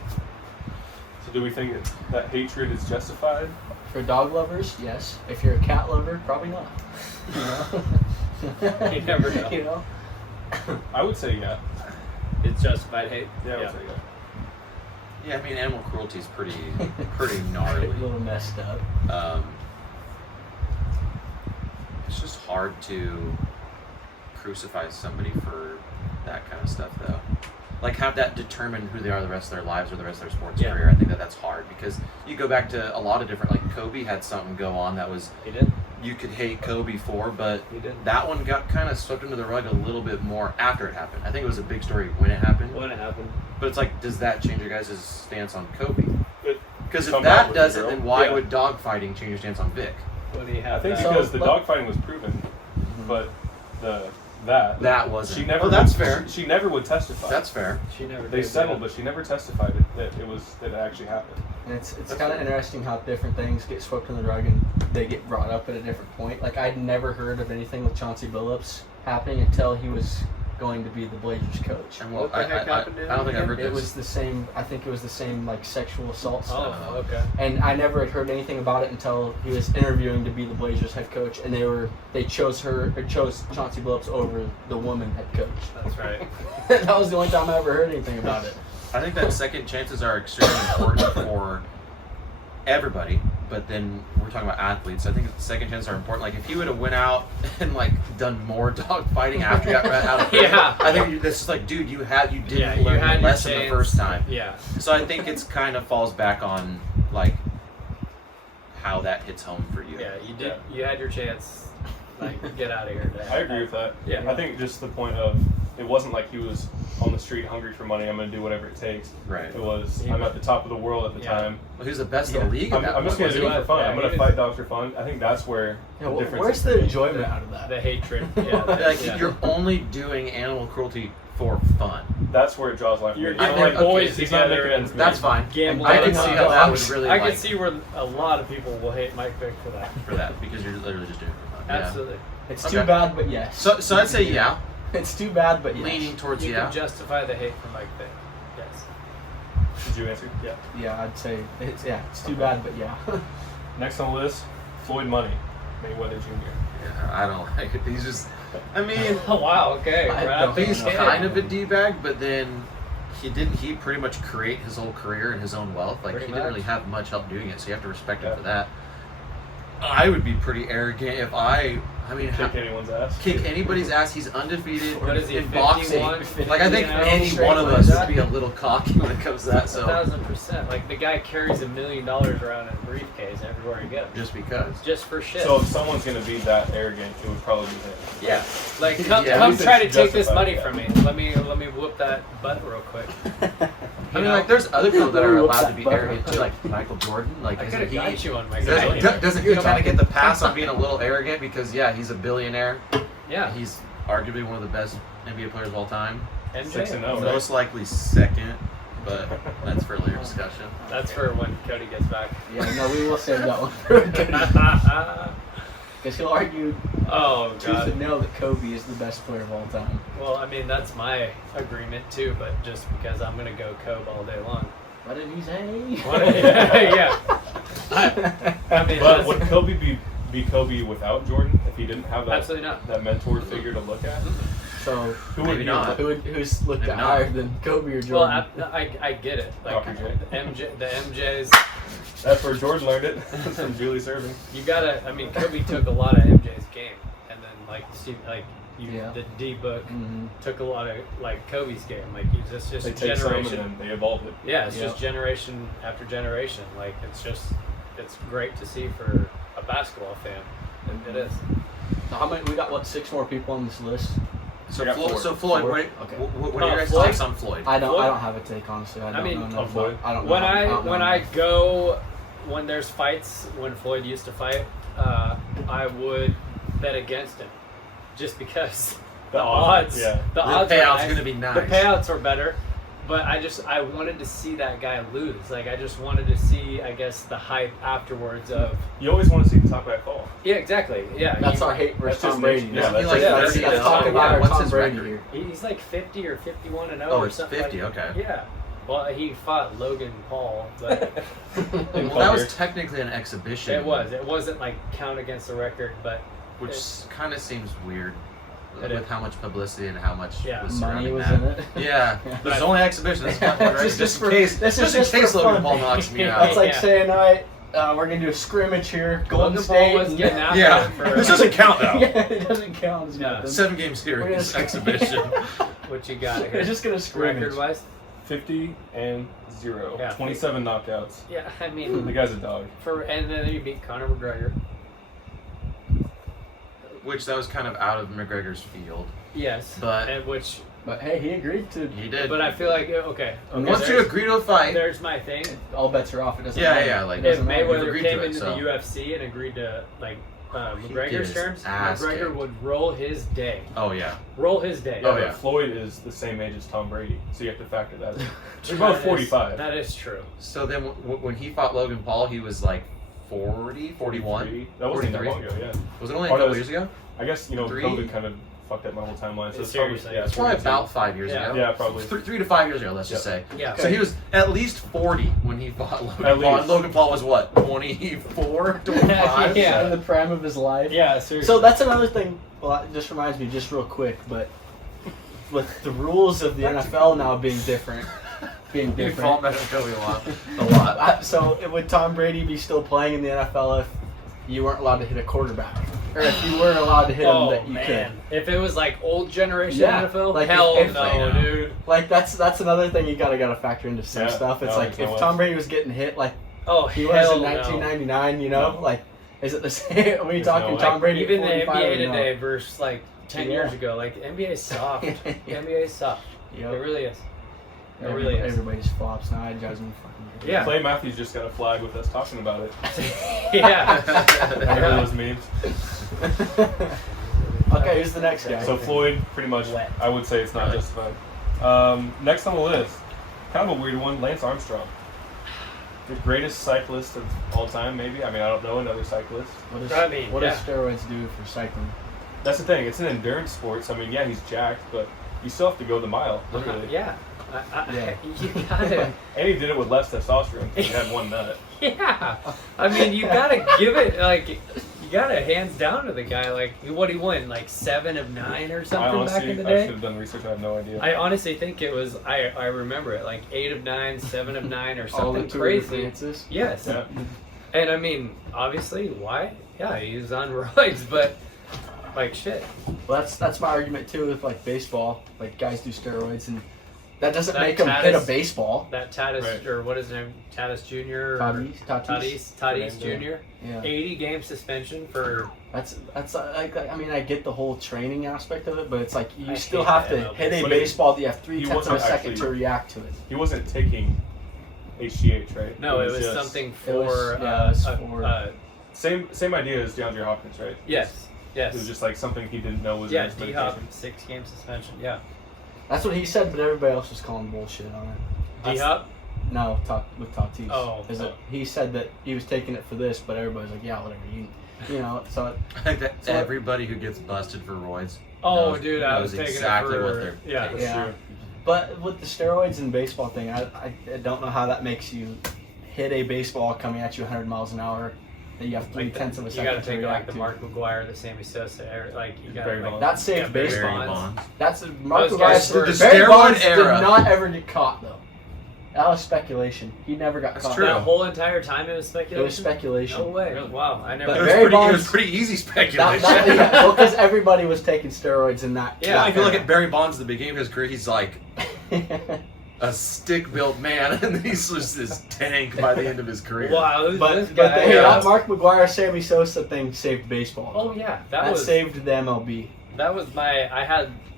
So do we think that hatred is justified? For dog lovers, yes. If you're a cat lover, probably not. You never know. You know? I would say yeah. It's justified hate. Yeah, I would say yeah. Yeah, I mean, animal cruelty is pretty A gnarly. little messed up. It's just hard to crucify somebody for that kind of stuff, though. Like, have that determine who they are the rest of their lives or the rest of their sports Yeah. career. I think that's hard because you go back to a lot of different, like Kobe had something go on that was He did. you could hate Kobe for, but He did. that one got kind of swept under the rug a little bit more after it happened. I think it was a big story when it happened, When it happened. but it's like, does that change your guys' stance on Kobe? It- Because if Come out that with a does it, girl. then why Yeah. would dogfighting change your stance on Vic? When he I had think that. because the but- dogfighting was proven, but that wasn't. she never. Oh, that's would, fair. She never would testify. That's fair. She never They did settled, that. but she never testified that it actually happened. And it's That's kind of fair. interesting how different things get swept under the rug and they get brought up at a different point. Like, I'd never heard of anything with Chauncey Billups happening until he was going to be the Blazers coach. And What the heck happened to I don't think I him? heard It this. was the same, I think it was the same, like, sexual assault stuff. Oh, okay. And I never had heard anything about it until he was interviewing to be the Blazers head coach, and they chose Chauncey Billups over the woman head coach. That's right. That was the only time I ever heard anything about it. I think that second chances are extremely important for everybody, but then we're talking about athletes. I think second chances are important. Like, if he would have went out and like done more dog fighting after he got out of prison, Yeah. I think this is like, dude, you didn't Yeah, you learn had the your lesson the chance. first time. Yeah. So I think it's kind of falls back on like how that hits home for you. Yeah, you did. You had your chance. Like, get out of here. Dad. I agree with that. Yeah. I think just the point of it wasn't like he was on the street hungry for money. I'm going to do whatever it takes. Right. It was, I'm at the top of the world at the time. Well, he was the best in the league. I'm just going to do it for fun. Yeah, I'm going to fight dogs for fun. I think that's where the difference where's is. the enjoyment out of that? The hatred. Yeah. Like yeah. you're only doing animal cruelty for fun. That's where it draws line. You're I'm getting like, boys he's not together making and ends meet. That's fine. Gambling. I can see how that would really I like can see where a lot of people will hate Mike Vick for that. for that because you're literally just doing it for fun. Yeah. Absolutely. It's Okay. too bad, but yes. So I'd say yeah, It's too bad, but yes. leaning towards You yeah. can justify the hate for Mike Vick. Yes. Did you answer? Yeah. Yeah, I'd say it's too bad, but yeah. Next on the list, Floyd Money, Mayweather Jr. Yeah, I don't like it. He's just, I mean, Oh wow. Okay. I Right don't off the think he's so. kind of a d-bag, but then he pretty much create his whole career and his own wealth. Like Pretty he didn't much. really have much help doing it, so you have to respect him Yeah. for that. I would be pretty arrogant if I mean, Kick anyone's ass. kick anybody's ass. He's undefeated What is he, in boxing. 51? Like I think Yeah, any straight one of like us that. would be a little cocky when it comes to that. So 1,000%. Like the guy carries $1 million around in a briefcase everywhere he goes, just because. just for shit. So if someone's going to be that arrogant, it would probably be him. yeah, like come, Yeah, come at least try to it's take this justified, money yeah. from me. Let me whoop that butt real quick. I mean, like there's other people that are Whoops, allowed to be that arrogant butter. too, like Michael Jordan. Like I isn't could have got he? you on my guy. Doesn't he kind of get the pass on being a little arrogant because yeah, he's a billionaire. Yeah, He's arguably one of the best NBA players of all time. MJ. 6-0, right? Most likely second, but that's for a later discussion. That's for when Cody gets back. Yeah, no, we will save that one for because he'll argue Oh tooth god. and nail that Kobe is the best player of all time. Well, I mean that's my agreement too, but just because I'm gonna go Kobe all day long. What did he say? Yeah. I mean, But that's- would Kobe be Kobe without Jordan if he didn't have that absolutely not. that mentor figure to look at? So Who Maybe would be not. who's looked Maybe at not. higher than Kobe or Well, Jordan? I get it. Like Dr. J. the MJs, That's where Jordan learned it from Julie Serving. you gotta. I mean, Kobe took a lot of MJ's game, and then Yeah. the D book Mhm. took a lot of like Kobe's game. Like it's just They take some and generation. then they evolved it. Yeah, it's Yep. just generation after generation. Like it's great to see for a basketball fan. It is. So how many? We got what? 6 more people on this list. I got four. Floyd, Four? what, Okay. what are your guys' Floyd? takes on Floyd? I don't Floyd? have a take honestly. I don't mean, know enough Floyd. about- I don't know. When I I don't know when I enough. go when there's fights when Floyd used to fight, I would bet against him, just because the odds Yeah. the The odds payout's are nice. gonna be nice. The payouts are better, but I wanted to see that guy lose. Like I just wanted to see, I guess, the hype afterwards of You always want to see the top guy fall. yeah, exactly, yeah. That's our hate versus that's Tom just Brady. nature. Yeah, Let's that's like, just- let's yeah, talk yeah. about our What's Tom his Brady record? here. He's like 50 or 51-0 Oh, or it's something. 50. Like, Okay. yeah. Well, he fought Logan Paul, but Well, that was technically an exhibition. it wasn't like count against the record, but which kind of seems weird It with is. how much publicity and how much Yeah. was Money surrounding was that. in it. Yeah, Yeah. but it's only exhibition. That's fun, right? This is Just for- in case, this is just in just case for Logan fun. Paul knocks me Yeah. out. That's like Yeah. saying, all right, we're gonna do a scrimmage here. Golden Logan State. Paul was getting after Yeah, it for this doesn't count though. Yeah, it doesn't count as Yeah. nothing. 7-game We're gonna series scrim- exhibition. what you got They're here. just gonna scrimmage. Record wise, 50-0. Yeah. 27 knockouts. yeah. I The mean, guy's a dog. and then you beat Conor McGregor. Which that was kind of out of McGregor's field. Yes, But- and which, But hey, he agreed to. He did. but I feel like okay. Once you there's- agree to a fight, there's my thing. All bets are off. It doesn't Yeah, matter. yeah, like- It If doesn't matter. You've Mayweather agreed came to it, into so- the UFC and agreed to like He'd get McGregor's his terms, ass McGregor kicked. would roll his day. oh yeah. Roll his day. Yeah, Oh, but yeah. Floyd is the same age as Tom Brady, so you have to factor that in. They're That both is- 45. That is true. So then when he fought Logan Paul, he was like 40, 41. 43. That wasn't that 43. long ago, yeah. Was it only a Oh, that couple was- years ago? I guess, Three? COVID kind of fucked up my whole timeline. So it's Seriously. probably, yeah, It's probably 42. about 5 years Yeah. ago. Yeah, probably. 3 to 5 years ago, let's just say. Yeah. So he was at least 40 when he fought Logan At Paul. least. And Logan Paul was what, 24, 25? Yeah. In the prime of his life. Yeah, seriously. So that's another thing. Well, it just reminds me, just real quick, but with the rules of the NFL now being different, You fall back to Kobe a lot. So would Tom Brady be still playing in the NFL if you weren't allowed to hit a quarterback, or if you weren't allowed to hit him Oh that you man, if it was like old generation Yeah, NFL, like hell if- no, dude. could? Like that's another thing you gotta factor into some Yeah, stuff. It's no, like there's no if Tom way. Brady was getting hit like Oh he was hell in no. 1999, you know, No. like is it the same? Are we There's talking no way. Tom Brady? at Even the 45 NBA or no? today versus like 10 years ago. Like, the NBA's soft. The NBA's soft. Yep. It really is. It really is. Everybody's flops now. It drives me fucking crazy. Yeah. Clay Matthews just got a flag with us talking about it. Yeah. Remember those memes? Okay, who's the next guy? So Floyd, pretty much, Wet. I would say it's not justified. Next on the list, kind of a weird one, Lance Armstrong. The greatest cyclist of all time, maybe. I mean, I don't know another cyclist. What Yeah. does steroids do for cycling? That's the thing. It's an endurance sport. So, I mean, yeah, he's jacked, but you still have to go the mile, literally. Yeah. Yeah. You gotta. And he did it with less testosterone. He had one nut. Yeah. I mean, you gotta give it, like, you gotta hands down to the guy. Like, what he won, like 7 of 9 or I something honestly, back in the I should day? have done research. I have no idea. I honestly think it was, I remember it, like 8 of 9, 7 of 9 or All the something Tour de crazy. France's? Yes. Yeah. And I mean, obviously, why? Yeah, he was on roids, but like shit. Well, that's my argument too with like baseball. Like guys do steroids, and that doesn't That make them hit a Tatis- baseball. That Tatis, Right. or what is his name? Tatis Jr. Tatis. Tatis Jr. Yeah. 80-game suspension for. That's like I mean I get the whole training aspect of it, but it's like you I still hate have that to MLB. hit a But he- baseball that you have 3/10 of a wasn't second actually- to react to it. He wasn't taking HGH, right? No, it was just- something it was- for. yeah, it was for- Same idea as DeAndre Hopkins, right? Yes. Yes. It was just like something he didn't know was yeah, in his D-Hop, medication. 6-game suspension. Yeah. That's what he said, but everybody else was calling bullshit on it. That's- D-Hop? No, with Tatis. Oh. Is it? He said that he was taking it for this, but everybody's like, yeah, whatever. You know. So I think that So- everybody who gets busted for roids Oh, knows, dude, I was knows taking exactly it for. what they're Yeah. taking. yeah. But with the steroids and baseball thing, I don't know how that makes you hit a baseball coming at you 100 miles an hour that you have Like 3/10 of a you second gotta to take it like react the to. Mark McGuire, the Sammy Sosa, like you gotta Barry like, Bonds. That saved yeah, Barry baseball. Barry Bonds. Bonds. That's Mark Those guys McGuire. were- The Barry steroid Bonds era. did not ever get caught though. That was speculation. He never got That's caught. true. That whole entire time it was It speculation. was speculation. No way. Really? Wow, I never. But It was, Barry pretty, it Bonds- was pretty easy That, speculation. yeah, well, because everybody was taking steroids in that. Yeah, If you look at Barry Bonds at the beginning of his career, he's like a stick-built man, and then he's just this tank by the end of his career. Wow, this but guy. hey, that Mark McGuire, Sammy Sosa thing saved baseball. Oh yeah, that that was saved the MLB. that was my.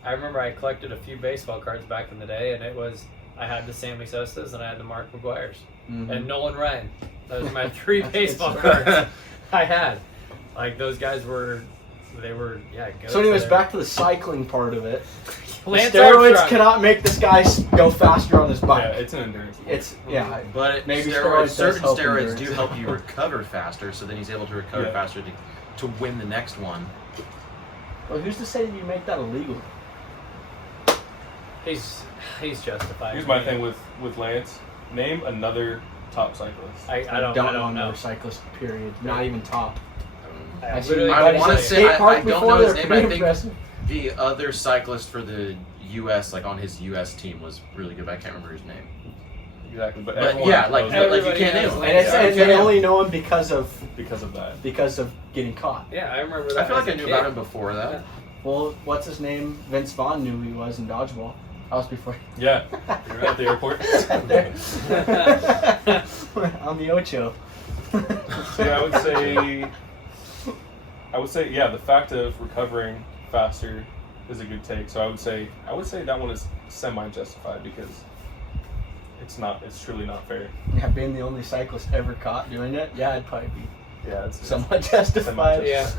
I remember I collected a few baseball cards back in the day, and I had the Sammy Sosas and I had the Mark McGuires Mhm. and Nolan Ryan. Those are my 3 That's baseball good cards I had. Like those guys were, yeah. Good So, anyways, there. back to the cycling part of it. The Lance steroids Armstrong. cannot make this guy go faster on his Yeah, bike. it's an endurance sport. It's yeah. But Maybe steroids, steroids does certain help steroids endurance. do help you recover faster, so then he's able to recover Yeah. faster to win the next one. Well, who's to say that you make that illegal? He's justified. Here's my thing with Lance. Name another top cyclist. I don't know know. another cyclist. Period. Not even top. I see literally I couldn't wanna say say- it. skate I park don't before, know his they're name, pretty I think- impressive. The other cyclist for the U.S., like on his U.S. team, was really good, but I can't remember his name. Exactly, but But everyone yeah, like knows you Everybody can't knows name Lance him. And, it's, Yeah. and they only know him because of that. getting caught. Yeah, I remember that. I feel like as I a knew kid. about him before that. Yeah. Well, what's his name? Vince Vaughn knew who he was in dodgeball. That was before. Yeah, you're at the airport. On the Ocho. So yeah, I would say, yeah, the fact of recovering faster is a good take. So I would say that one is semi-justified because it's truly not fair. Yeah, being the only cyclist ever caught doing it, yeah, it'd probably be Yeah, it's somewhat justified. Yeah.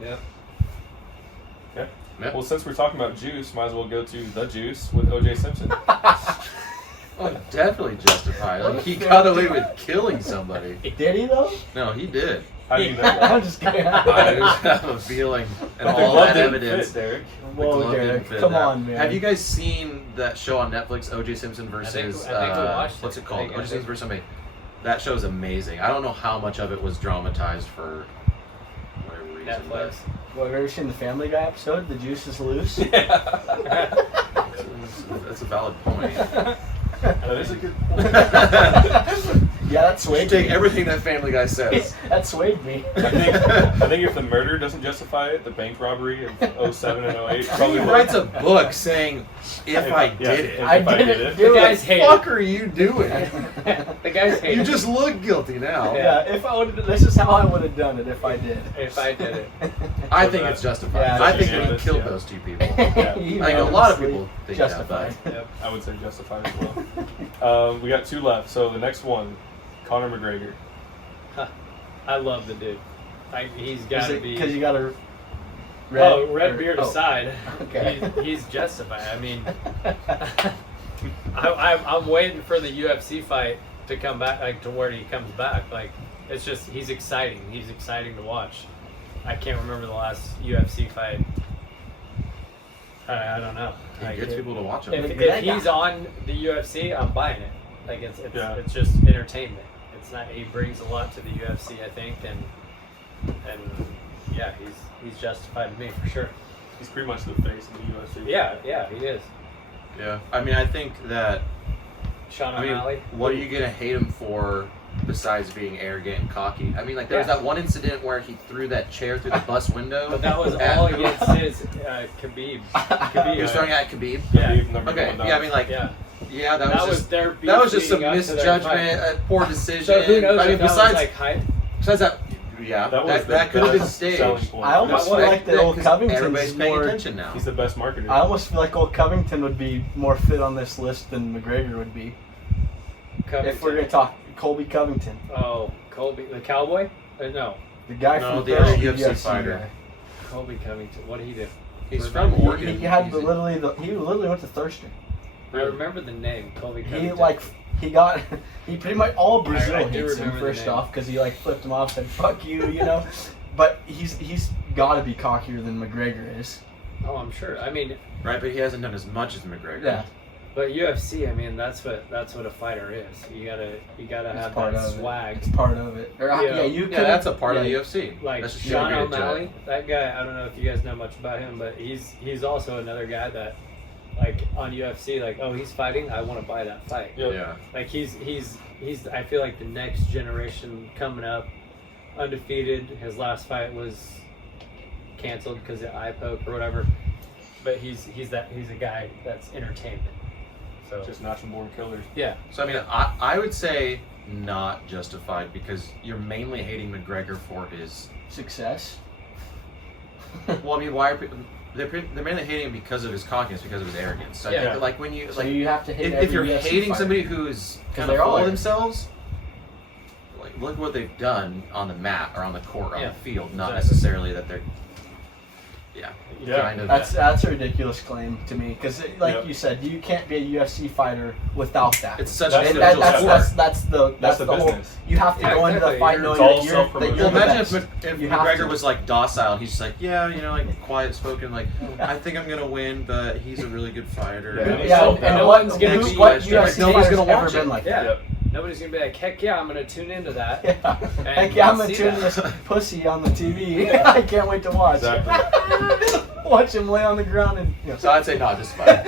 Yeah. Yep. Well, since we're talking about juice, might as well go to the juice with O.J. Simpson. Oh, definitely justified. Like, he got away with killing somebody. Did he though? No, he did. How do you know that? I'm just kidding. I just have a feeling, and But the all glove that didn't evidence. fit, Derek. The Whoa, glove didn't Derek, fit come that. on, man. Have you guys seen that show on Netflix, O.J. Simpson versus I think we watched what's it. it called? I think- O.J. Simpson versus somebody. That show's amazing. I don't know how much of it was dramatized for whatever reason. Netflix. Well, have you ever seen the Family Guy episode? The juice is loose. Yeah. That's a valid point. That is a good point. Yeah, That You swayed take me. everything that Family Guy says. That swayed me. I think if the murder doesn't justify it, the bank robbery of 07 and 08 probably He will. writes a book saying, if I did it. I If I didn't did it. do The it. guys hate What the fuck are you doing? it. The guys hate You it. just look guilty now. Yeah, if I would, this is how I would have done it if I did. If I did it. I think it's justified. Yeah, I think yeah, he killed yeah. those two people. You I know a know, lot of honestly, people think justified. that, Yep. I would say justified as well. We got 2 left. So the next one, Conor McGregor. I love the dude. He's got to be. Because you got a red beard oh. aside, Okay. he's justified. I mean, I'm waiting for the UFC fight to come back, like to where he comes back. Like, it's just he's exciting. He's exciting to watch. I can't remember the last UFC fight. I don't know. He Like, gets people to watch him. if he's on the UFC, I'm buying it. Like Yeah. it's just entertainment. It's not. He brings a lot to the UFC, I think, and yeah, he's justified to me for sure. He's pretty much the face of the UFC. Yeah, he is. Yeah. I mean, I think that. Sean I mean, O'Malley. what are you gonna hate him for besides being arrogant and cocky? I mean, like there was Yeah. that one incident where he threw that chair through the bus window. But that was at- all against his Khabib. Khabib. He was throwing at Khabib. Yeah. Khabib, number Okay. one dog. Yeah. I mean, like. Yeah. Yeah, that That was was just. their beef That was just some leading up to their misjudgment, fight. a poor decision. So who knows I mean, if that was besides, like hype? besides that, yeah, That was that could have been best staged. selling point. I almost feel like the old Everybody's Covington's paying more. attention now. He's the best marketer. I almost feel like old Covington would be more fit on this list than McGregor would be. If we're gonna talk Colby Covington, Oh, Colby, the cowboy? No, the guy No, from the Thursday, UFC fighter. Colby Covington. What did he do? He's from He, Oregon. he had He's- he literally went to Thursday. I remember the name, Colby Covington. He pretty much all Brazil I do hates him remember the first name. off because he like flipped him off, said fuck you, you know. But he's got to be cockier than McGregor is. Oh, I'm sure. I mean, Right, but he hasn't done as much as McGregor. Yeah, but UFC. I mean, that's what a fighter is. You gotta it's have part that of swag. it. It's part of it. Or, Yeah. you Yeah, could. that's a part of the UFC. Like That's just Sean showing O'Malley, that guy. I don't know if you guys know much about him, but he's also another guy that, like on UFC, like he's fighting. I want to buy that fight. Yep. Yeah. Like he's I feel like the next generation coming up, undefeated. His last fight was canceled because of eye poke or whatever. But he's a guy that's entertainment. So Just natural born killers. yeah, So I mean, I would say not justified because you're mainly hating McGregor for his. Success. Well, I mean, why are people? They're mainly hating him because of his cockiness, because of his arrogance. So I Yeah. think that, like when you So like you have to hate if every you're UFC hating fighter. somebody who's kind they're of all full of arrogant. themselves, like look what they've done on the mat or on the court or on Yeah. the field, not Exactly. necessarily that they're. Yeah. Yeah. Kind of. That's a ridiculous claim to me because, like Yep. you said, you can't be a UFC fighter without that. It's such That's an the- individual sport. That's the the whole. business. You have to Yeah, go into the exactly. fight It's knowing all that you're self-promotion. the Well, imagine best. if You have McGregor to. was like docile. He's just like, yeah, like quiet spoken, like I think I'm gonna win, but he's a really good fighter. Yeah, Yeah, Yeah, and no what, one's gonna who- be- what like, UFC nobody's fighter's gonna ever watch been it. like yeah. that? Yep. Nobody's gonna be like, heck yeah, I'm gonna tune into that. Yeah. And Heck yeah, I'm gonna see tune that. this pussy on the TV. I can't wait to watch. Exactly. Watch him lay on the ground and. So I'd say not justified.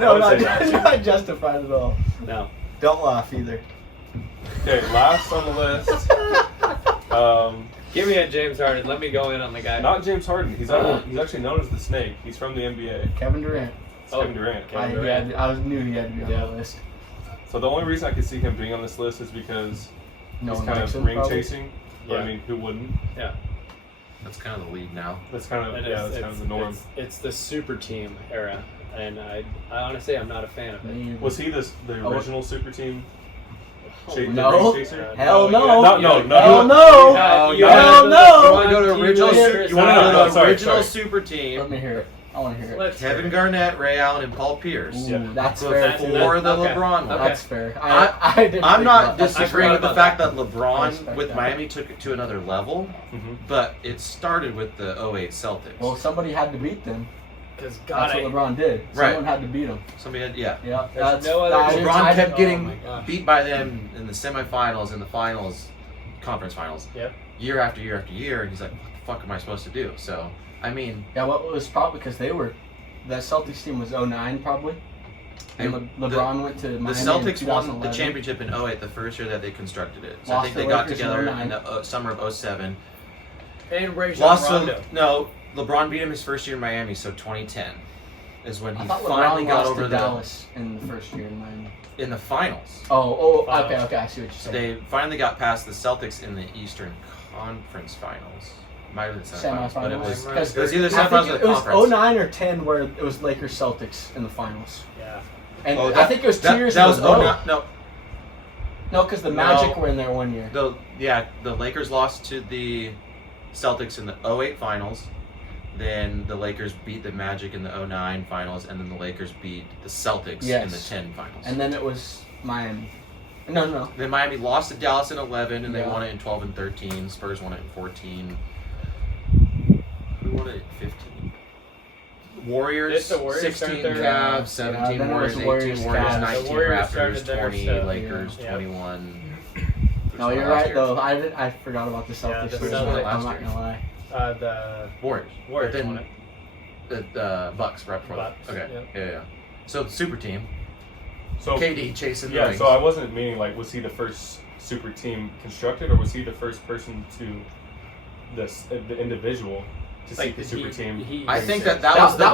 No, I would say not, not. not justified at all. No. Don't laugh either. Okay, last on the list. Give me a James Harden. Let me go in on the guy. Not James Harden. He's actually known as the Snake. He's from the NBA. Kevin Durant. It's Kevin Durant. I knew he had to be on Yeah. the list. So the only reason I could see him being on this list is because No he's one kind likes of him, ring probably. chasing. But Yeah. I mean, who wouldn't? That's kind of the league now. That's kind of It that's is. kind of the norm. It's the super team era, and I honestly I'm not a fan of it. Me- Was he the Oh, original super team? Oh, the no. ring chaser? Hell No, no. No. Hell no. Oh, You Hell had no. You want to go to original? Team You want to No, go no, to sorry, original sorry. super Let team? me hear it. I want to hear it. Let's Kevin hear it. Garnett, Ray Allen, and Paul Pierce. Ooh, Yeah. that's fair. too. Before the Okay. LeBron one. Okay. That's fair. I- I didn't I'm think not about that. disagreeing I with the forgot fact that I LeBron respect with that. Miami took it to another level, Mhm. but it started with the 08 Celtics. Well, somebody had to beat them. Because God, That's what LeBron did. Right. Someone had to beat them. Somebody had, yeah. Yeah. There's That's, no other- I didn't- LeBron I kept didn't- oh getting my gosh. beat by them in the semifinals, in the finals, conference finals, Yep. year after year after year, and he's like, what the fuck am I supposed to do? So, I mean, Yeah, what was probably because they were. That Celtics team was 09 probably. And LeBron went to The Miami Celtics in won 2011. the championship in 08, the first year that they constructed it. So I Lost think to they got Lakers in together 09. in the summer of 07. And Rajon Lost to, Rondo. no, LeBron beat him his first year in Miami, so 2010 is when I he thought finally LeBron got lost over to the Dallas in the first year in Miami. in the finals. Okay, I see what you're So saying. they finally got past the Celtics in the Eastern Conference Finals. Might have been semifinals, but it was either I semifinals think or it the was conference. 09 or 10 where it was Lakers Celtics in the finals. Yeah. And Oh, I think it was 2 years that in was a row. 09 no. No, because the Magic were in there one year. The Lakers lost to the Celtics in the 08 finals. Then the Lakers beat the Magic in the 09 finals, and then the Lakers beat the Celtics in the 10 finals. And then it was Miami. No. Then Miami lost to Dallas in 11, and they Yeah. won it in 12 and 13. Spurs won it in 14. Who won it in 15? Warriors, Did the Warriors 16 start there? Cavs, 17 then it Warriors, was 18 Warriors, Warriors, Cavs. 19 The Warriors Raptors, started there, 20 so- Lakers, Yeah. 21. No, you're right though. I forgot about the Yeah, Celtics. the for a Celtics. minute, I'm Last not year. gonna lie. The Warriors. Warriors But then won it. the Bucks right before Bucks, that. Okay. yeah. Yeah. So the super team. So KD chasing the yeah, rings. so I wasn't meaning like was he the first super team constructed, or was he the first person to the individual to seek the super team? I think that that was the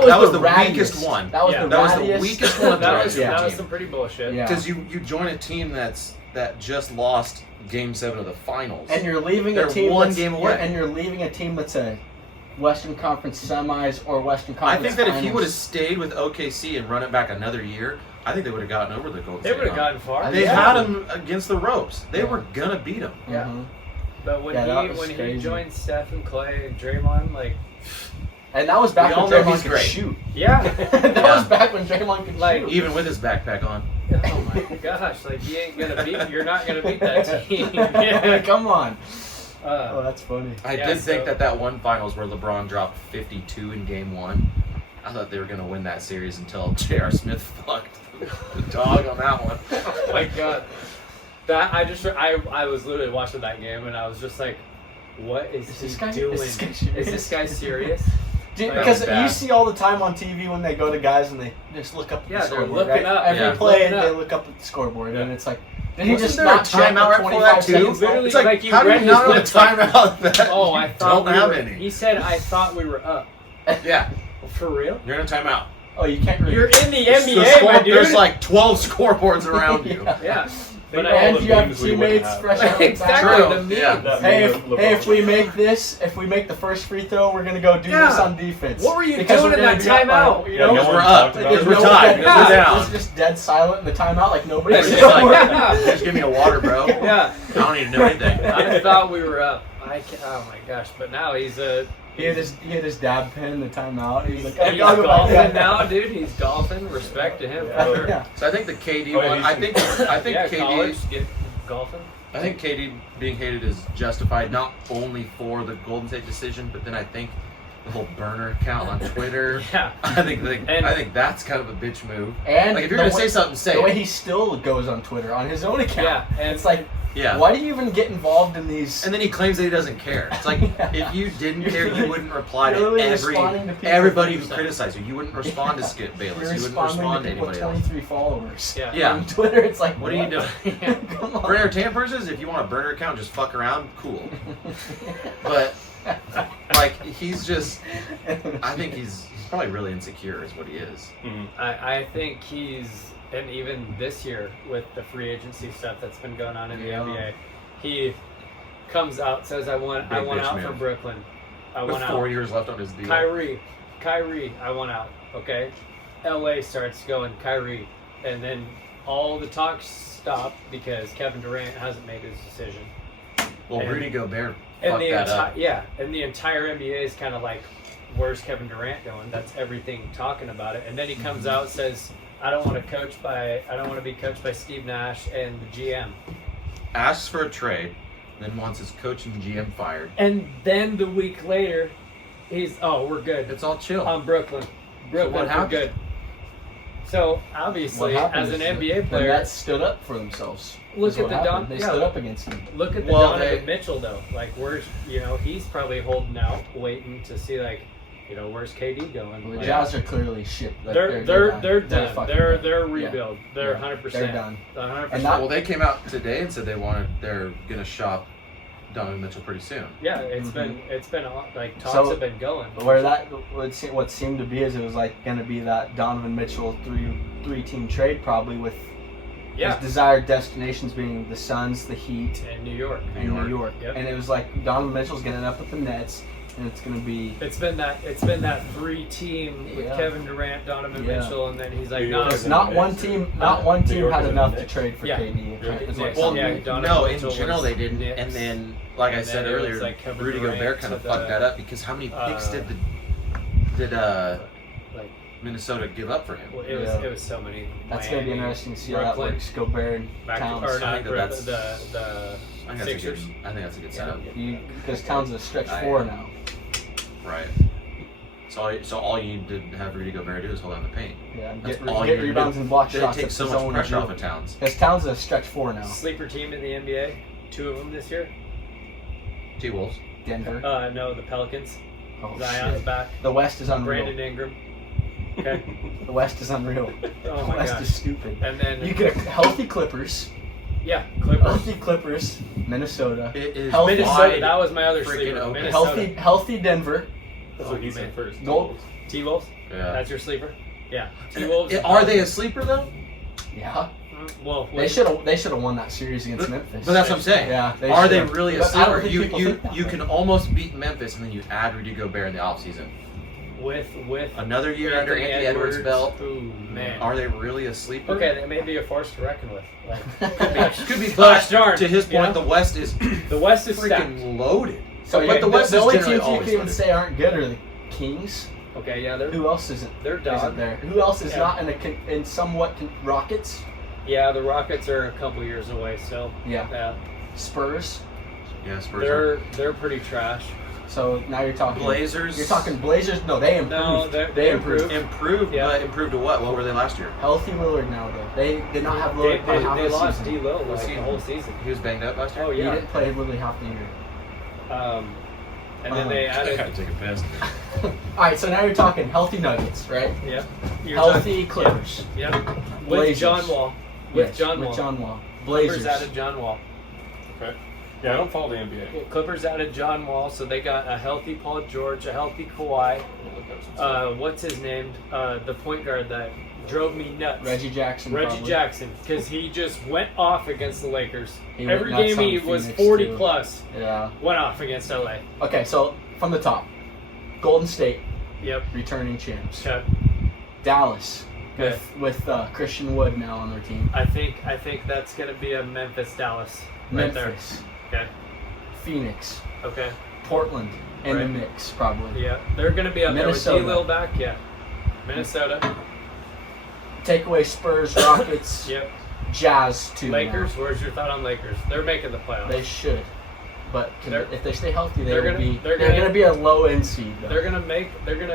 rattiest. weakest one. That was Yeah. the That was the rattiest. weakest one of the That was, super that was team. some pretty bullshit. Yeah. Because you join a team that just lost Game 7 of the finals. And you're leaving They're a team one that's, game yeah, away. and you're leaving a team that's a Western Conference semis or Western I Conference. think that if he finals. would have stayed with OKC and run it back another year, I think they would have gotten over the Golden They State would have Warriors. gotten far. They Yeah. had him against the ropes. They Yeah. were gonna beat him. Yeah. Mhm. But when Yeah, that was he crazy. joined Steph and Clay and Draymond, like, And that was back We when all know Draymond he's could great. shoot. yeah. That Yeah. was back when Draymond could Like, shoot. Even with his backpack on. Oh my gosh! Like you ain't gonna beat. You're not gonna beat that team. Yeah. Come on. Oh, Uh, that's funny. I Yeah, did think so- that one finals where LeBron dropped 52 in Game 1, I thought they were going to win that series until J.R. Smith fucked the dog on that one. oh my god! That I was literally watching that game and I was just like, what is Is he this guy- doing? is this guy serious? Is this guy serious? Dude, Like, because bad. you see all the time on TV when they go to guys and they just look up at Yeah, the they're scoreboard, looking right? up. Every Yeah. play, Looking they up. look up at the scoreboard, Yeah. and it's like, did he Wasn't just there a not check timeout right the before that, 25 too? seconds? Literally, It's like, like you how do read you not his have a lips, like, timeout that Oh, I thought don't we have were, any? He said, I thought we were up. Yeah, For real? you're in a timeout. Oh, you can't read. You're in the The NBA, my dude. There's like 12 scoreboards around you. Yeah. Yeah. Think But of all And the you have memes we wouldn't teammates have. fresh out of the Exactly, timeout. the meme. Yeah. That Hey, meme if, of LeBron. hey, if we make this, if we make the first free throw, we're gonna go do Yeah. this on defense. What were you Because doing we're in gonna that be up by- timeout? You Yeah, know, no Because one we're talked up. about Because it. we're no tied. one- Because we're Yeah. down. It's just dead silent in the timeout, like nobody. It's just like, Yeah. just give me a water, bro. Yeah. I don't need to know anything. I thought we were up. Oh my gosh! But now he's a. He had his dab pen in the timeout. He's like, He's I'll go back golfing down. now, dude. He's golfing. Respect to him. Yeah, For sure. yeah. So I think the KD Oh, yeah, one. he's- I think Yeah, KD. college, get golfing. I think KD being hated is justified not only for the Golden State decision, but then I think the whole burner account on Twitter. Yeah. I think And- I think that's kind of a bitch move. And Like if you're the gonna way- say something, say the way it. he still goes on Twitter on his own account. Yeah, and It's like, Yeah. why do you even get involved in these? And then he claims that he doesn't care. It's like Yeah. if you didn't You're care, you literally- wouldn't reply you're to literally responding to people everybody who 100%. criticized you. You wouldn't respond to Skip Bayless. You're You wouldn't responding respond to to people with anybody else. 23 followers. Yeah. Yeah. On Twitter, it's like, What are you doing? Come on. For entertainment purposes, if you want a burner account, just fuck around, cool. But like he's just, I think he's probably really insecure, is what he is. Mhm. I think and even this year with the free agency stuff that's been going on in the Yeah. NBA, he comes out, says, I want Big bitch out move. from Brooklyn. I With want 4 out. years left on his deal. Kyrie, I want out. Okay, LA starts going Kyrie, and then all the talks stop because Kevin Durant hasn't made his decision. Well, and- Rudy Gobert And fucked the that up. and the entire NBA is kind of like, where's Kevin Durant going? That's everything talking about it. And then he comes Mm-hmm. out, says, I don't want to be coached by Steve Nash and the GM. Asks for a trade, then wants his coach and GM fired. And then the week later, we're good. It's all chill. On Brooklyn. what we're happened? good. So What obviously, happened as an is NBA the player, Nets stood up for themselves. Look is at what the happened. Don- They yeah. stood up against him. look at the Well, Donovan they- Mitchell though. Like he's probably holding out, waiting to see like, where's KD going? Well, the Like, Jazz are clearly shit. Like, they're done. fucking They're done. rebuild. They're Yeah. 100%. They're done. 100%. And that- Well, they came out today and said they're gonna shop Donovan Mitchell pretty soon. yeah, it's Mhm. been like talks So, have been going. Where that what seemed to be is it was like going to be that Donovan Mitchell three-team trade probably with his desired destinations being the Suns, the Heat, in New York. and New York. Yep. And it was like Donovan Mitchell's going to end up with the Nets, and it's going to be It's been that 3-team with Yeah. Kevin Durant, Donovan Yeah. Mitchell, and then he's like, New no, York because is not the one Knicks. team New York had is enough the to Knicks. trade for Yeah. KD. New York Is is what it the sounded yeah, like. Donovan No, in Mitchell general was they didn't. Knicks. And then, like I And said then it was earlier, like Kevin Rudy Durant Gobert kind of to fucked the- that up because how many picks did like Minnesota give up for him? well, Yeah. it was so many. That's going to be Miami, interesting to see how that Brooklyn, works. Gobert and back Towns. or not, I think that's- the I think that's Sixers. I think that's a good setup. Because Towns is a stretch I- 4 now. Right. So all you need to have Rudy Gobert do is hold on the paint. Yeah, and That's get all you need to rebounds do. and block Then shots. it takes so at the much zone pressure and off of Towns. Because Towns is a stretch 4 now. Sleeper team in the NBA, 2 of them this year. T-Wolves. Denver. No, the Pelicans. Oh, Zion's shit. back. The West is unreal. Brandon Ingram. Okay. The West is unreal. Oh The my West gosh. is stupid. And then You get healthy Clippers. Clippers. Minnesota. It is Healthy Minnesota. wide That was my other freaking sleeper. open. Minnesota. Healthy Denver. That's what he said first. Gold. T-Wolves. Yeah. That's your sleeper. Yeah. T-Wolves. Are they a sleeper though? Yeah. Well, They should have won that series against Memphis. But that's what I'm saying. Yeah. Are they should've. really a But I don't sleeper? think You people you think that you way. can almost beat Memphis and then you add Rudy Gobert in the offseason. with Another year under Anthony Edwards' belt. Ooh man. Are they really a sleeper? Okay, they may be a force to reckon with. Like, Could be, Gosh but darn, to his you point, know? the West is the West is stacked. freaking loaded. So But the West the is only generally teams you always can even loaded. say aren't good are the Kings. Okay, yeah, they're Who else isn't? they're Isn't dog. there? Who else is Yeah. not in somewhat Rockets? Yeah, the Rockets are a couple years away still. Yeah. Yeah, Spurs. Yeah, Spurs are. they're pretty trash. So now you're talking Blazers. You're talking Blazers. No, they improved. No, they they improved. Improved, Yeah. but improved to what? What were they last year? Healthy Lillard now though. They did not have They, Lillard play half they the lost season. D-Lo like Was he- the whole season. He was banged up last year? Oh He yeah. didn't play literally half the year. And then they added. take a piss. All right, so now you're talking healthy Nuggets, right? Yeah. You're Healthy talking- Clippers. Yeah. With Blazers. John Wall. With Yes, John Wall. With John Wall. Clippers Blazers. added John Wall. Okay. Yeah, I don't follow the NBA. Clippers added John Wall, so they got a healthy Paul George, a healthy Kawhi. What's his name? The point guard that drove me nuts. Reggie Jackson. Reggie probably. Jackson, because he just went off against the Lakers. He went Every nuts game on he was Phoenix, 40 too. plus. Yeah. Went off against LA. Okay, so from the top, Golden State Yep. returning champs. Okay. Dallas Okay. with Christian Wood now on their team. I think that's gonna be a Memphis Dallas right Memphis, there. Okay. Phoenix, Okay. Portland in the Right. mix probably. Yeah, they're gonna be up Minnesota. there with D-Lil back. Yeah. Minnesota. Take away Spurs, Rockets, Yep. Jazz too. Lakers. Where's your thought on Lakers? They're making the now. playoffs. They should, but They're- if they stay healthy, they're they're gonna- they're they're gonna- gonna be a low end seed. Though. They're gonna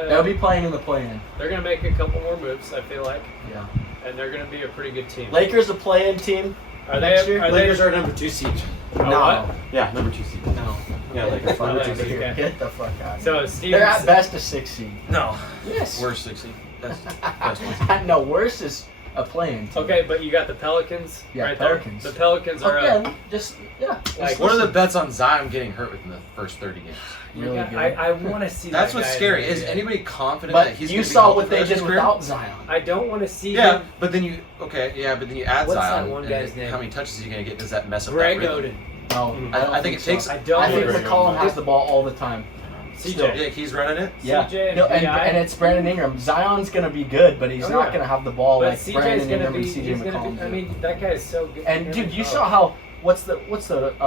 They'll be playing in the play-in. they're gonna make a couple more moves. I feel like, Yeah. and they're gonna be a pretty good team. Lakers a play-in team. Are next they? year? Are Lakers they? are number 2 seed. Oh, no. what? Yeah, number 2 seed. No. Yeah, Get Lakers the fuck are out number of here. 2. Get the fuck out. So Steve. They're at best a 6 seed. No. Yes. We're 60. That's best one. No, worse is a play-in team. Okay, but you got the Pelicans Yeah, right Pelicans. there. The Pelicans are. Okay, just yeah. Like, What are the bets on Zion getting hurt within the first 30 games? Really good. I want to see. That's that what's guy scary. in the Is NBA. anybody confident that But he's you gonna be saw healthy what for they the rest of did his career? without Zion. I don't want to see Yeah, him. but then you add What's that Zion. one and guy's name? How many touches is he gonna get? Does that mess up Greg that rhythm? Oden. No, I think it takes. I don't. I think Greg McCollum Oden. has the ball all the time. CJ. Yeah, he's running it. Yeah, CJ and He'll- B.I. and it's Brandon Ingram. Zion's gonna be good, but he's Oh, not yeah. gonna have the ball But like CJ's Brandon gonna Ingram be. and He's CJ gonna McCollum. be. I do. mean, that guy is so good. And dude, you saw how what's the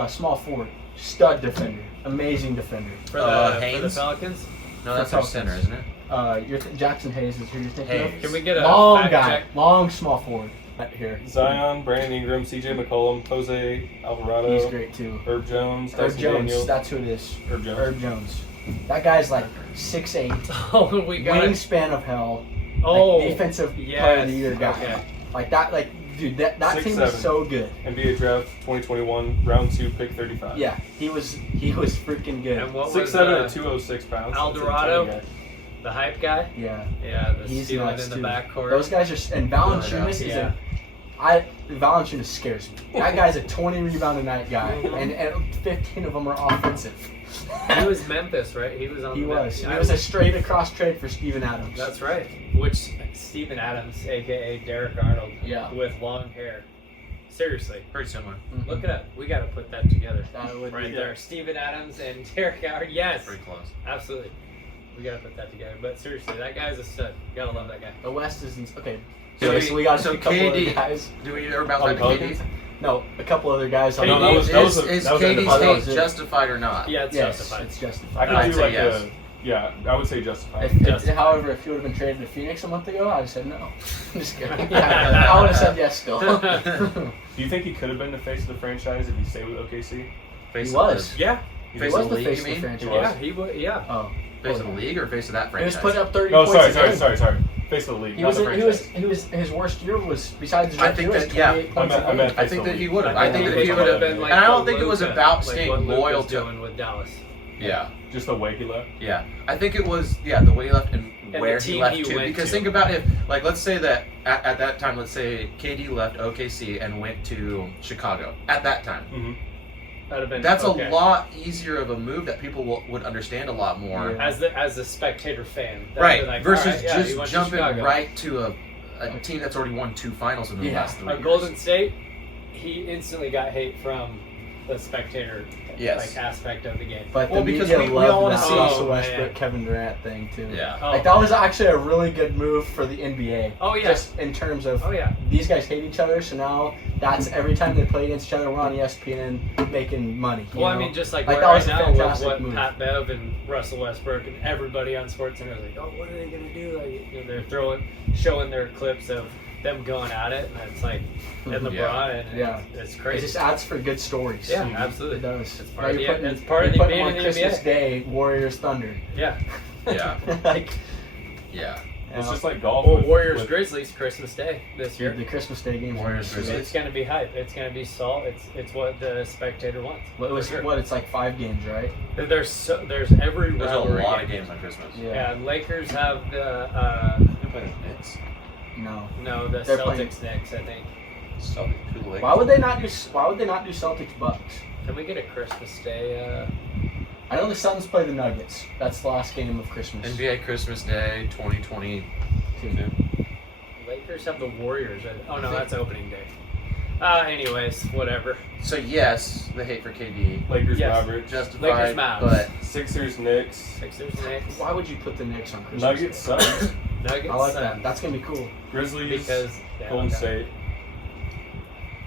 small forward stud defender, amazing defender. for the Haynes? Pelicans. No, that's For our Pelicans. center, isn't it? Jackson Hayes is who you're thinking Hayes. Can we get of. a Long fact guy, check? long small forward right here. Zion, Brandon Ingram, CJ McCollum, Jose Alvarado, He's great too. Herb Jones, Herb Tyson Jones, Daniels. that's who it is. Herb Jones. Herb Jones. That guy's like 6'8", Oh, we got. wingspan of hell. Oh, Like defensive player of the year guy. Okay. Like that, dude, that team 6'7". was so good. NBA draft 2021, round 2, pick 35. Yeah, he was freaking good. And what 6'7" was at 206 pounds. Alvarado? That's a tiny The hype guy? Yeah. Yeah, the He's stealing nuts, in the too. backcourt. Those guys are, and Valanciunas is Yeah. Valanciunas scares me. That guy's a 20 rebound a night guy, and 15 of them are offensive. He was Memphis, right? He was on He the was. Memphis. He was a straight across trade for Steven Adams. That's right. Which Steven Adams, aka Derek Arnold, Yeah. with long hair. Seriously, Pretty similar. Mhm. look it up. We got to put that together. That would Right be there, Steven Adams and Derek Howard. Yes, Pretty close. absolutely. We got to put that together. But seriously, that guy's a stud. Gotta love that guy. The West isn't okay. So So we got so a couple KD other guys. Do we ever bounce Oh, back to Pelicans? KD? No, a couple other guys. On No, the that was- Is that was KD's end of- that hate was it. justified or not? Yeah, it's yes, justified. it's justified. I could I'd do say like yes. I would say justified. However, if you would have been traded to Phoenix a month ago, I'd have said no. I'm just kidding. Yeah, I would have said yes still. Do you think he could have been the face of the franchise if he stayed with OKC? Face He of was. Yeah, He Face He of was the the league, face you of the mean? franchise. was. yeah, he would. Yeah. Oh, Face of the league or face of that he franchise? was putting up 30 No, points a game. sorry. Face of the league. He not was, the he was, franchise. he was, his worst year was, besides his I rookie think year, was that- yeah. 28 points a I meant game. I think that he would have. I think that think he it would have been like And I don't what think it was Luka- about like staying what Luka's loyal to. doing with Dallas. Yeah. Just the way he left. Yeah, I think it was the way he left and the where he team left he to. went Because to. think about if, like, let's say that at that time, let's say KD left OKC and went to Chicago. At that time, Mm-hmm. That'd have been. that's okay. a lot easier of a move that people would understand a lot more. Yeah. As a spectator fan, that'd Right. be like, Versus all right, yeah, he just went to jumping Chicago. right to a team that's already won 2 finals in the Yeah. last 3 years. Golden State, he instantly got hate from the spectator Yes. aspect of the game. But Well, the because media we all loved wanna that see- Russell Oh, Westbrook, man. Kevin Durant thing too. Yeah. Oh, Like that was actually a really good move for the NBA. Oh, yeah. Just in terms of oh yeah. these guys hate each other, so now that's every time they play against each other, we're on ESPN making money. you Well, I know? mean, just like, Like, we're that right was a now with fantastic what move. Pat Bev and Russell Westbrook and everybody on SportsCenter is like, oh, what are they gonna do? Like, you know, they're showing their clips of them going at it, and it's like, and LeBron, Yeah. and Yeah. it's it crazy. just adds for good stories. Yeah, Mhm. absolutely. It does. It's Now part of you're the- putting- it's part of you're the putting being on in the Christmas NBA. Day, Warriors Thunder. Yeah. Yeah. Like, Yeah. It's you just like golf. Well, with- Warriors with- Grizzlies Christmas Day this year. the Christmas Day games. Warriors, are- Grizzlies. It's gonna be hype. It's gonna be salt. It's what the spectator wants. What was For sure. what? It's like 5 games, right? There's every There's a rivalry lot game. of games on Christmas. Yeah. Yeah, Lakers have the Who played the Knicks? No. the They're playing- Celtics Knicks, I think. Celtics. Who the Lakers? Why would they not do? Why would they not do Celtics Bucks? Can we get a Christmas Day? I know the Suns play the Nuggets. That's the last game of Christmas. NBA Christmas Day 2022. Lakers have the Warriors. Oh no, that's opening day. Anyways, whatever. So yes, the hate for KD Lakers, Yes. Mavericks, justified, Lakers, Mavs. but Sixers, Knicks, Sixers Knicks. Why would you put the Knicks on Christmas? Nuggets, Suns, Nuggets. I like that. Suns. That's gonna be cool. Grizzlies, Because yeah, Golden okay. State,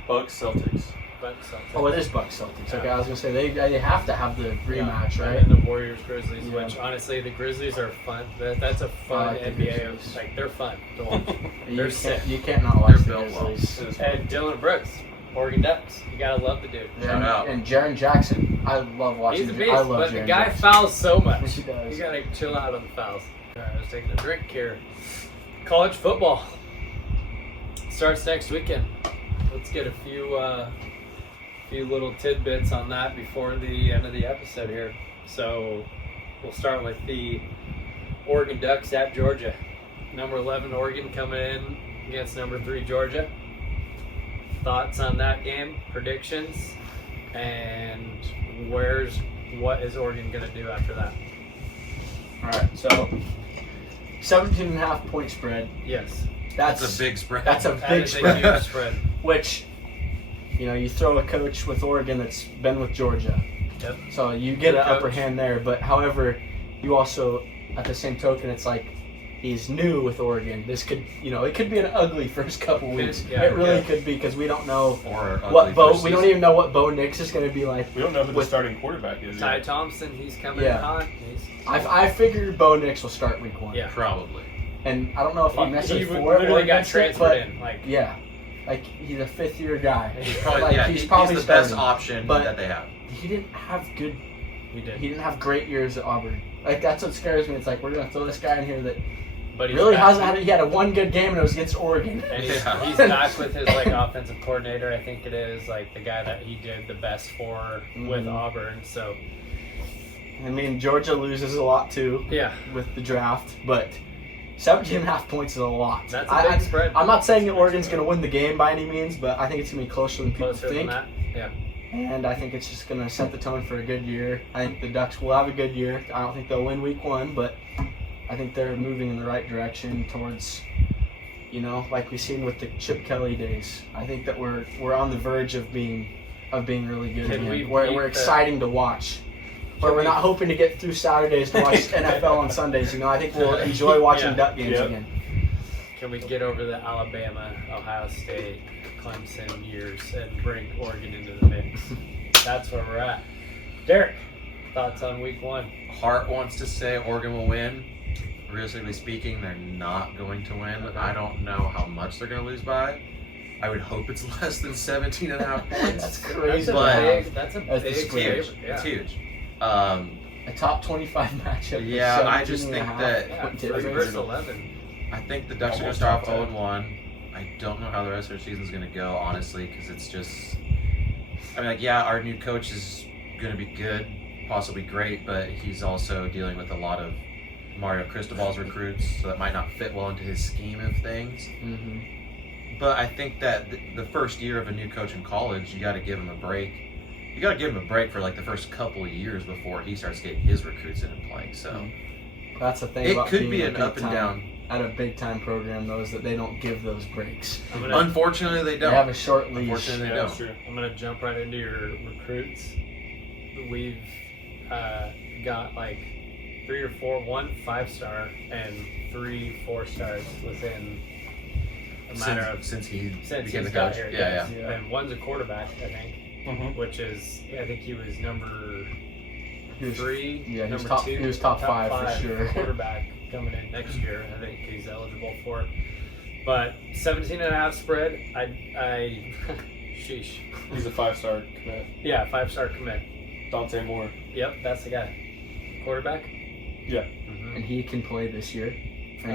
Bucks, Celtics. Bucks, Celtics. Oh, it is Bucks Celtics. Okay, I was gonna say they have to have the rematch, Yeah. right? And then the Warriors Grizzlies, Yeah. which honestly the Grizzlies are fun. That's a fun I like the NBA. Grizzlies. Like they're fun to watch. You They're sick. can't not watch the They're built well. Grizzlies. It is fun. And Dylan Brooks, Oregon Ducks. You gotta love the dude. Shout out. And Jaron Jackson. I love watching. He's a I beast, love but the Jaren guy Jackson. fouls so much. He does. You gotta chill out on the fouls. Alright, I was taking a drink here. College football starts next weekend. Let's get a few little tidbits on that before the end of the episode here. So we'll start with the Oregon Ducks at Georgia. Number 11 Oregon coming in against number 3 Georgia. Thoughts on that game, predictions, and what is Oregon going to do after that? All right, so 17.5 point spread. Yes, That's a big spread. That's a that big is a spread. huge spread. Which, you throw a coach with Oregon that's been with Georgia. Yep. So you get Good an upper coach. hand there. But however, you also, at the same token, it's like he's new with Oregon. This could, it could be an ugly first couple weeks. Yeah, it really yeah. could be because we don't know Or what ugly Bo. first We don't season. even know what Bo Nix is going to be like. We don't know who the With- starting quarterback is. Ty yet. Thompson, he's coming Yeah. in hot. I figured Bo Nix will start week 1. Yeah. Probably. And I don't know if I'm He necessarily for it literally or got against it, transferred but in. Like, yeah, like he's a 5th year guy. He's probably, Like, yeah, he's he's probably the best starting. option But- that they have. He didn't have good. he did. He didn't have great years at Auburn. Like that's what scares me. It's like we're gonna throw this guy in here that But he's really back. hasn't had. He had a 1 good game and it was against Oregon. And Yeah. he's back with his offensive coordinator, I think it is, like the guy that he did the best for with Mhm. Auburn. So I mean, Georgia loses a lot too Yeah, with the draft, but 17.5 points is a lot. that's a big spread. I'm not saying that Oregon's going to win the game by any means, but I think it's going to be closer than people Closer think. than that. Yeah. And I think it's just going to set the tone for a good year. I think the Ducks will have a good year. I don't think they'll win week 1, but I think they're moving in the right direction towards, like we've seen with the Chip Kelly days. I think that we're on the verge of being really good. Can again. we We're beat exciting to watch. But we're not hoping to get through Saturdays to watch NFL on Sundays. I think we'll enjoy watching Duck games again. Can we get over the Alabama, Ohio State, Clemson years and bring Oregon into the mix? That's where we're at. Derek, thoughts on week 1? Hart wants to say Oregon will win. Realistically speaking, they're not going to win. Okay. I don't know how much they're going to lose by. I would hope it's less than 17.5 points. That's crazy. That's a That's big It's huge. favorite. Yeah. It's huge. A top 25 matchup. with Yeah, I just 17 think and a half. that Yeah, Point 3 difference. versus 11. I think the Ducks are going to Almost start off top 10. 0-1. I don't know how the rest of their season is going to go, honestly, because it's just. I mean, our new coach is going to be good, possibly great, but he's also dealing with a lot of Mario Cristobal's recruits, so that might not fit well into his scheme of things. Mm-hmm. But I think that the first year of a new coach in college, you got to give him a break. You got to give him a break for like the first couple of years before he starts getting his recruits in and play. So That's the thing. it about could being be a an big up and time- down. At a big time program, though, is that they don't give those breaks. Unfortunately, they They have don't. a short leash. Unfortunately, they Yeah, that's don't. true. I'm going to jump right into your recruits. We've got like 3 or 4, 1 5-star and 3 4-stars within a matter of Since he since became he's the got coach. here. Yeah. Yeah. And one's a quarterback, I think, Mm-hmm. which is I think he was number He was- 3, yeah, he was number top- 2, he was top five for sure. quarterback coming in next year. I think he's eligible for it. But 17.5 spread. I sheesh. He's a 5-star commit. Yeah, 5-star commit. Dante Moore. Yep, that's the guy. Quarterback. Yeah. And he can play this year. Or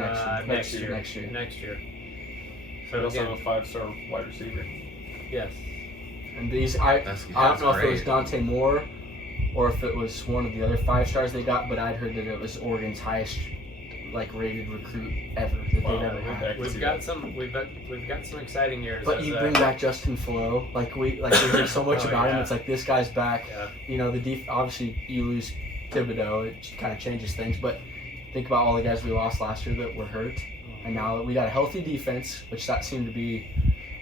Next year. Next year. Next year. We So also again, have a 5-star wide receiver. yes. And these, That's I don't know if it was great. Dante Moore or if it was one of the other 5-stars they got, but I'd heard that it was Oregon's highest rated recruit ever that Wow, they've ever okay. had. We've got some exciting years. But as you a- bring back Justin Flo, we heard so much Oh, about him. yeah. It's like this guy's back. Yeah. Obviously you lose Thibodeau, it kind of changes things. But think about all the guys we lost last year that were hurt, and now we got a healthy defense, which that seemed to be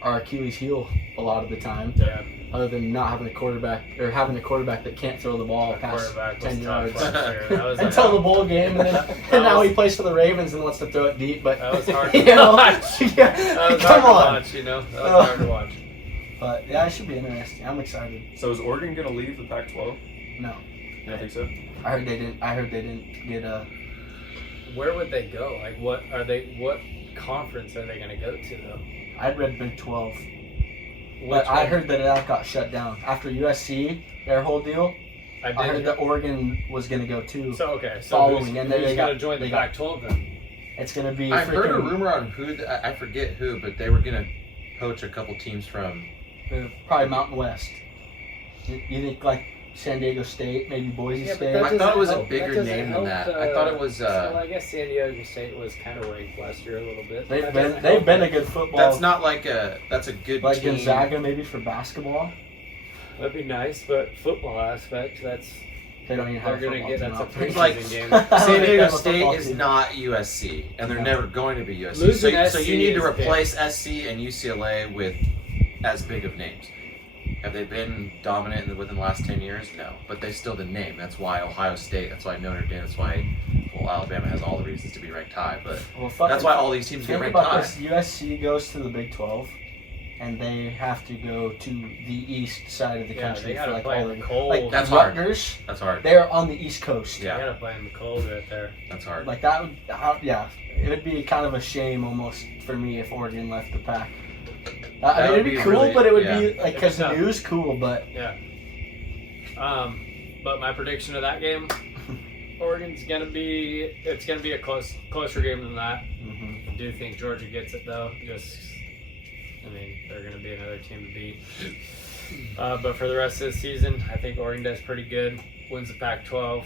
our Achilles heel a lot of the time. Yeah. Other than not having a quarterback or having a quarterback that can't throw the ball Our past quarterback was 10 tough yards last year. That was until the bowl game, and then That and now was- he plays for the Ravens and wants to throw it deep. But That was hard you to know, watch. yeah, That was come hard on. to watch, you know. That was hard to watch. But yeah, it should be interesting. I'm excited. So is Oregon going to leave the Pac-12? No, You don't think so? I heard they didn't get a. Where would they go? Like, what are they? What conference are they going to go to though? I'd read Big 12, Which but I one? heard that got shut down after USC. Their whole deal. I I heard did. that Oregon was gonna go too. So okay, so following, who's, and then who's they going got- to join the they got- Pac-12 then? It's gonna be. I heard a freaking- rumor on who, I forget who, but they were going to poach a couple teams from. Probably Mountain West. You think like San Diego State, maybe Boise Yeah, but State? that I thought it was a doesn't bigger help- that name doesn't than that. help, I thought it was. Well, I guess San Diego State was kind of ranked last year a little bit. They've That been doesn't they've help been a them. good football. That's not like a. That's a good like team. Gonzaga maybe for basketball. That'd be nice, but football aspect, that's They don't even they're have a gonna football get team that's a out there. It's like- preseason game. I don't San think they Diego have a State football is team. not USC, and they're No. never going to be USC. So, Losing so you SC need to is big. replace SC and UCLA with as big of names. Have they been dominant within the last 10 years? No, but they still the name. That's why Ohio State. That's why Notre Dame. That's why Alabama has all the reasons to be ranked high. But Well, fucking- that's why all these teams get Think ranked about high. this: USC goes to the Big 12, and they have to go to the east side of the Yeah, country they for gotta like play all in the the cold. like That's hard. Rutgers. That's hard. They're on the East Coast. Yeah. You gotta play in the cold right there. That's hard. Like that would, yeah, it would be kind of a shame almost for me if Oregon left the pack. I That mean, would it'd be be cool, really- but it would yeah. be like because It'd be tough. news cool, but Yeah. But my prediction of that game, Oregon's gonna be a closer game than that. I do think Georgia gets it though. They're gonna be another team to beat. But for the rest of the season, I think Oregon does pretty good. Wins the Pac-12.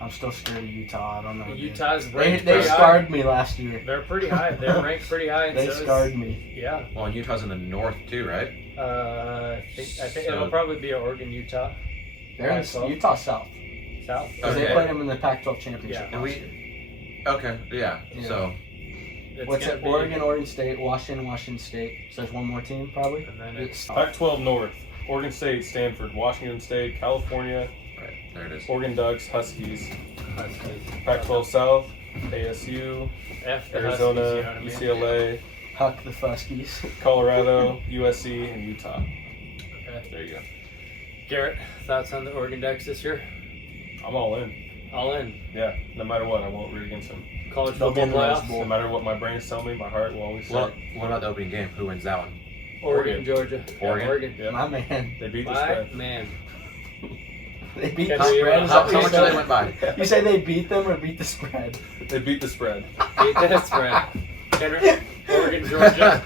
I'm still scared of Utah. I don't know. dude. Utah's They ranked pretty high. scarred me last year. They're pretty high. They're ranked pretty high. And They so is- scarred me. Yeah. Well, and Utah's in the north too, right? I think So- it'll probably be Oregon, Utah, They're in Pac-12. Utah South. South. Because Okay. they played them in the Pac-12 championship. Yeah. And last year. Okay, yeah. Yeah. So It's What's gonna it? be- Oregon State, Washington State. So there's one more team probably. And then It's Pac-12 North: Oregon State, Stanford, Washington State, California, right there it is. Oregon Ducks, Huskies. Huskies. Pac-12 South: ASU, F the Arizona, Huskies, you know what I mean? UCLA, Huck the Fuskies. Colorado, USC, and Utah. Okay. There you go. Garrett, thoughts on the Oregon Ducks this year? I'm all in. All in. Yeah, no matter what, I won't root against them. College They'll be football in the Rose playoffs. Bowl. No matter what my brain's telling me, my heart will always say. Well, what about the opening game? Who wins that one? Oregon, Georgia. Oregon? Oregon. Yeah. My man. They beat the My spread. man. They beat Can the we- spread. Is how that what How you much did they said? went by? You say they beat them or beat the spread? They beat the spread. Beat that spread. Kendrick, Oregon, Georgia.